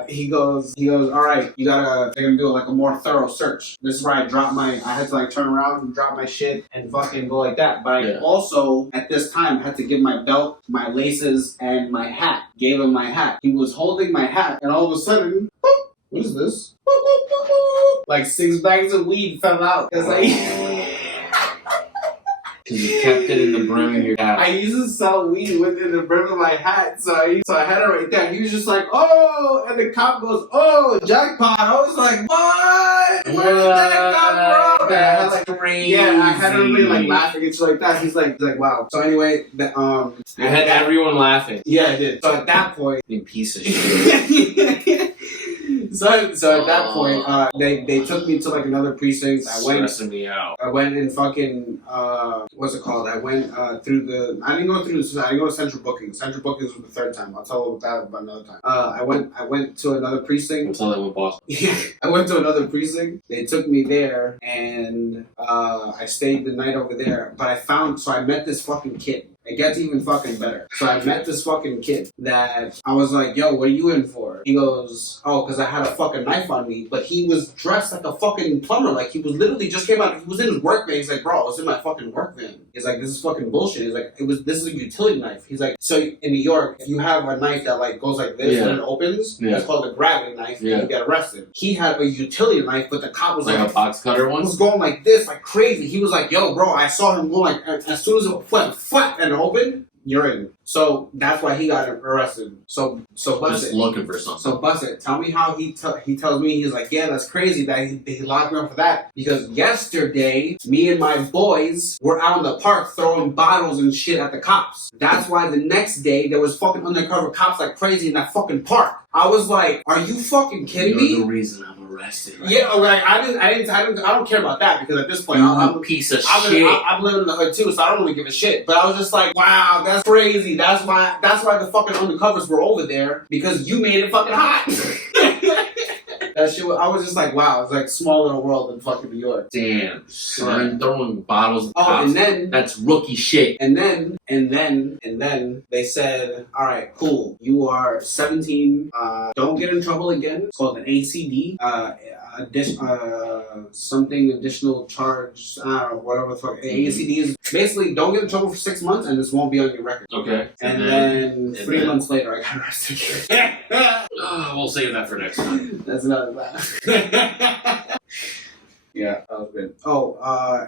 he goes, all right, they're gonna do like a more thorough search. This is where I had to like turn around and drop my shit and fucking go like that. But I also, at this time, had to give my belt, my laces, and my hat. Gave him my hat. He was holding my hat, and all of a sudden, boop, what is this? Boop, boop, boop, boop. Like 6 bags of weed fell out. Because you kept it in the brim of your hat. I used to sell weed within the brim of my hat, so I had it right there. He was just like, oh, and the cop goes, oh, jackpot. I was like, what? Where did that come from? That's crazy. Yeah, I had everybody like laughing and shit like that. He's like, wow. So anyway, you had everyone laughing. Yeah, I did. So at that point, you piece of shit. So at that point, they took me to like another precinct. Stressing me out. I went in fucking what's it called? I went I didn't go to central bookings. Central bookings was the third time. I'll tell you that about another time. I went to another precinct. I'll tell them with Boston. Yeah, I went to another precinct. They took me there, and I stayed the night over there. But I met this fucking kid. It gets even fucking better. So I met this fucking kid that I was like, yo, what are you in for? He goes, oh, because I had a fucking knife on me. But he was dressed like a fucking plumber. Like, he was literally just came out. He was in his work van. He's like, bro, I was in my fucking work van. He's like, this is fucking bullshit. He's like, this is a utility knife. He's like, so in New York, if you have a knife that like goes like this and it opens, it's called a gravity knife, and you get arrested. He had a utility knife, but the cop was like a box cutter one? Was going like this, like crazy. He was like, yo, bro, I saw him go like, as soon as it went flat and opened, you're in. So that's why he got arrested. So bust just it. Looking for something. So bust it. Tell me how he tells me, he's like, yeah, that's crazy that he locked me up for that. Because yesterday, me and my boys were out in the park throwing bottles and shit at the cops. That's why the next day there was fucking undercover cops like crazy in that fucking park. I was like, are you fucking kidding me? You're the reason I'm arrested. Right? Yeah, like I don't care about that because at this point I'm a piece of shit. I'm living in the hood too, so I don't really give a shit. But I was just like, wow, that's crazy. That's why the fucking undercovers were over there because you made it fucking hot. That shit, I was just like, wow, it's like small little world in fucking New York. Damn, son, throwing bottles. And then that's rookie shit. And then they said, all right, cool, you are 17. Don't get in trouble again. It's called an ACD. Something additional charge, whatever the fuck. ACD is basically don't get in trouble for 6 months and this won't be on your record. Okay. And then 3 months later, I got arrested. We'll save that for next time. That's another bad. Yeah, that was good. Oh,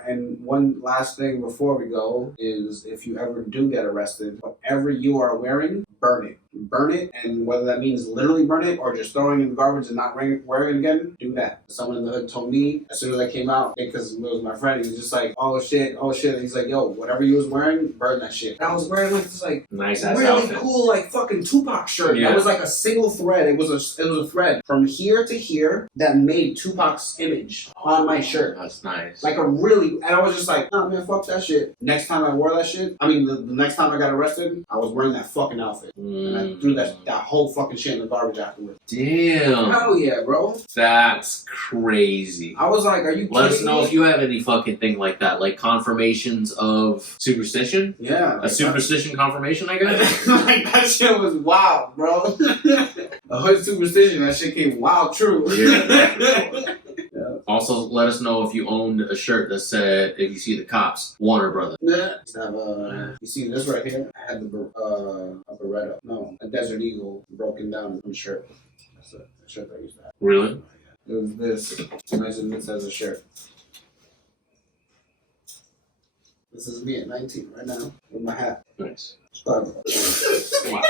and one last thing before we go is if you ever do get arrested, whatever you are wearing, burn it. Burn it, and whether that means literally burn it or just throwing it in the garbage and not wearing it again, do that. Someone in the hood told me as soon as I came out, because it was my friend, he was just like, oh shit. And he's like, yo, whatever you was wearing, burn that shit. And I was wearing like this like nice ass really outfit. Cool like fucking Tupac shirt. Yeah. That was like a single thread. It was a thread from here to here that made Tupac's image on my shirt. That's nice. Like and I was just like, oh man, fuck that shit. Next time I wore that shit, the next time I got arrested, I was wearing that fucking outfit. And I I threw that whole fucking shit in the garbage afterwards. Damn. Hell yeah, bro. That's crazy. I was like, are you kidding Let us know me? if you have any fucking thing like that, like confirmations of superstition. Yeah. A superstition confirmation, I guess. Like, that shit was wild, bro. A hood superstition, that shit came wild true. Yeah. Also, let us know if you owned a shirt that said, if you see the cops, Warner Brother. You see this right here? I had a Beretta. No, a Desert Eagle broken down from shirt. That's a shirt that I used to have. Really? It was this. Imagine this as a shirt. This is me at 19 right now with my hat. Nice. Startro. Wow.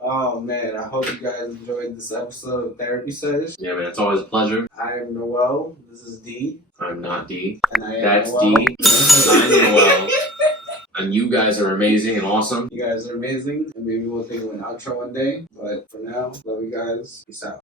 Oh man, I hope you guys enjoyed this episode of Therapy Sesh. Yeah, man, it's always a pleasure. I am Noel. This is D. I'm not D. And I am That's Noel. D. I'm Noel. And you guys are amazing and awesome. You guys are amazing. And maybe we'll think of an outro one day. But for now, love you guys. Peace out.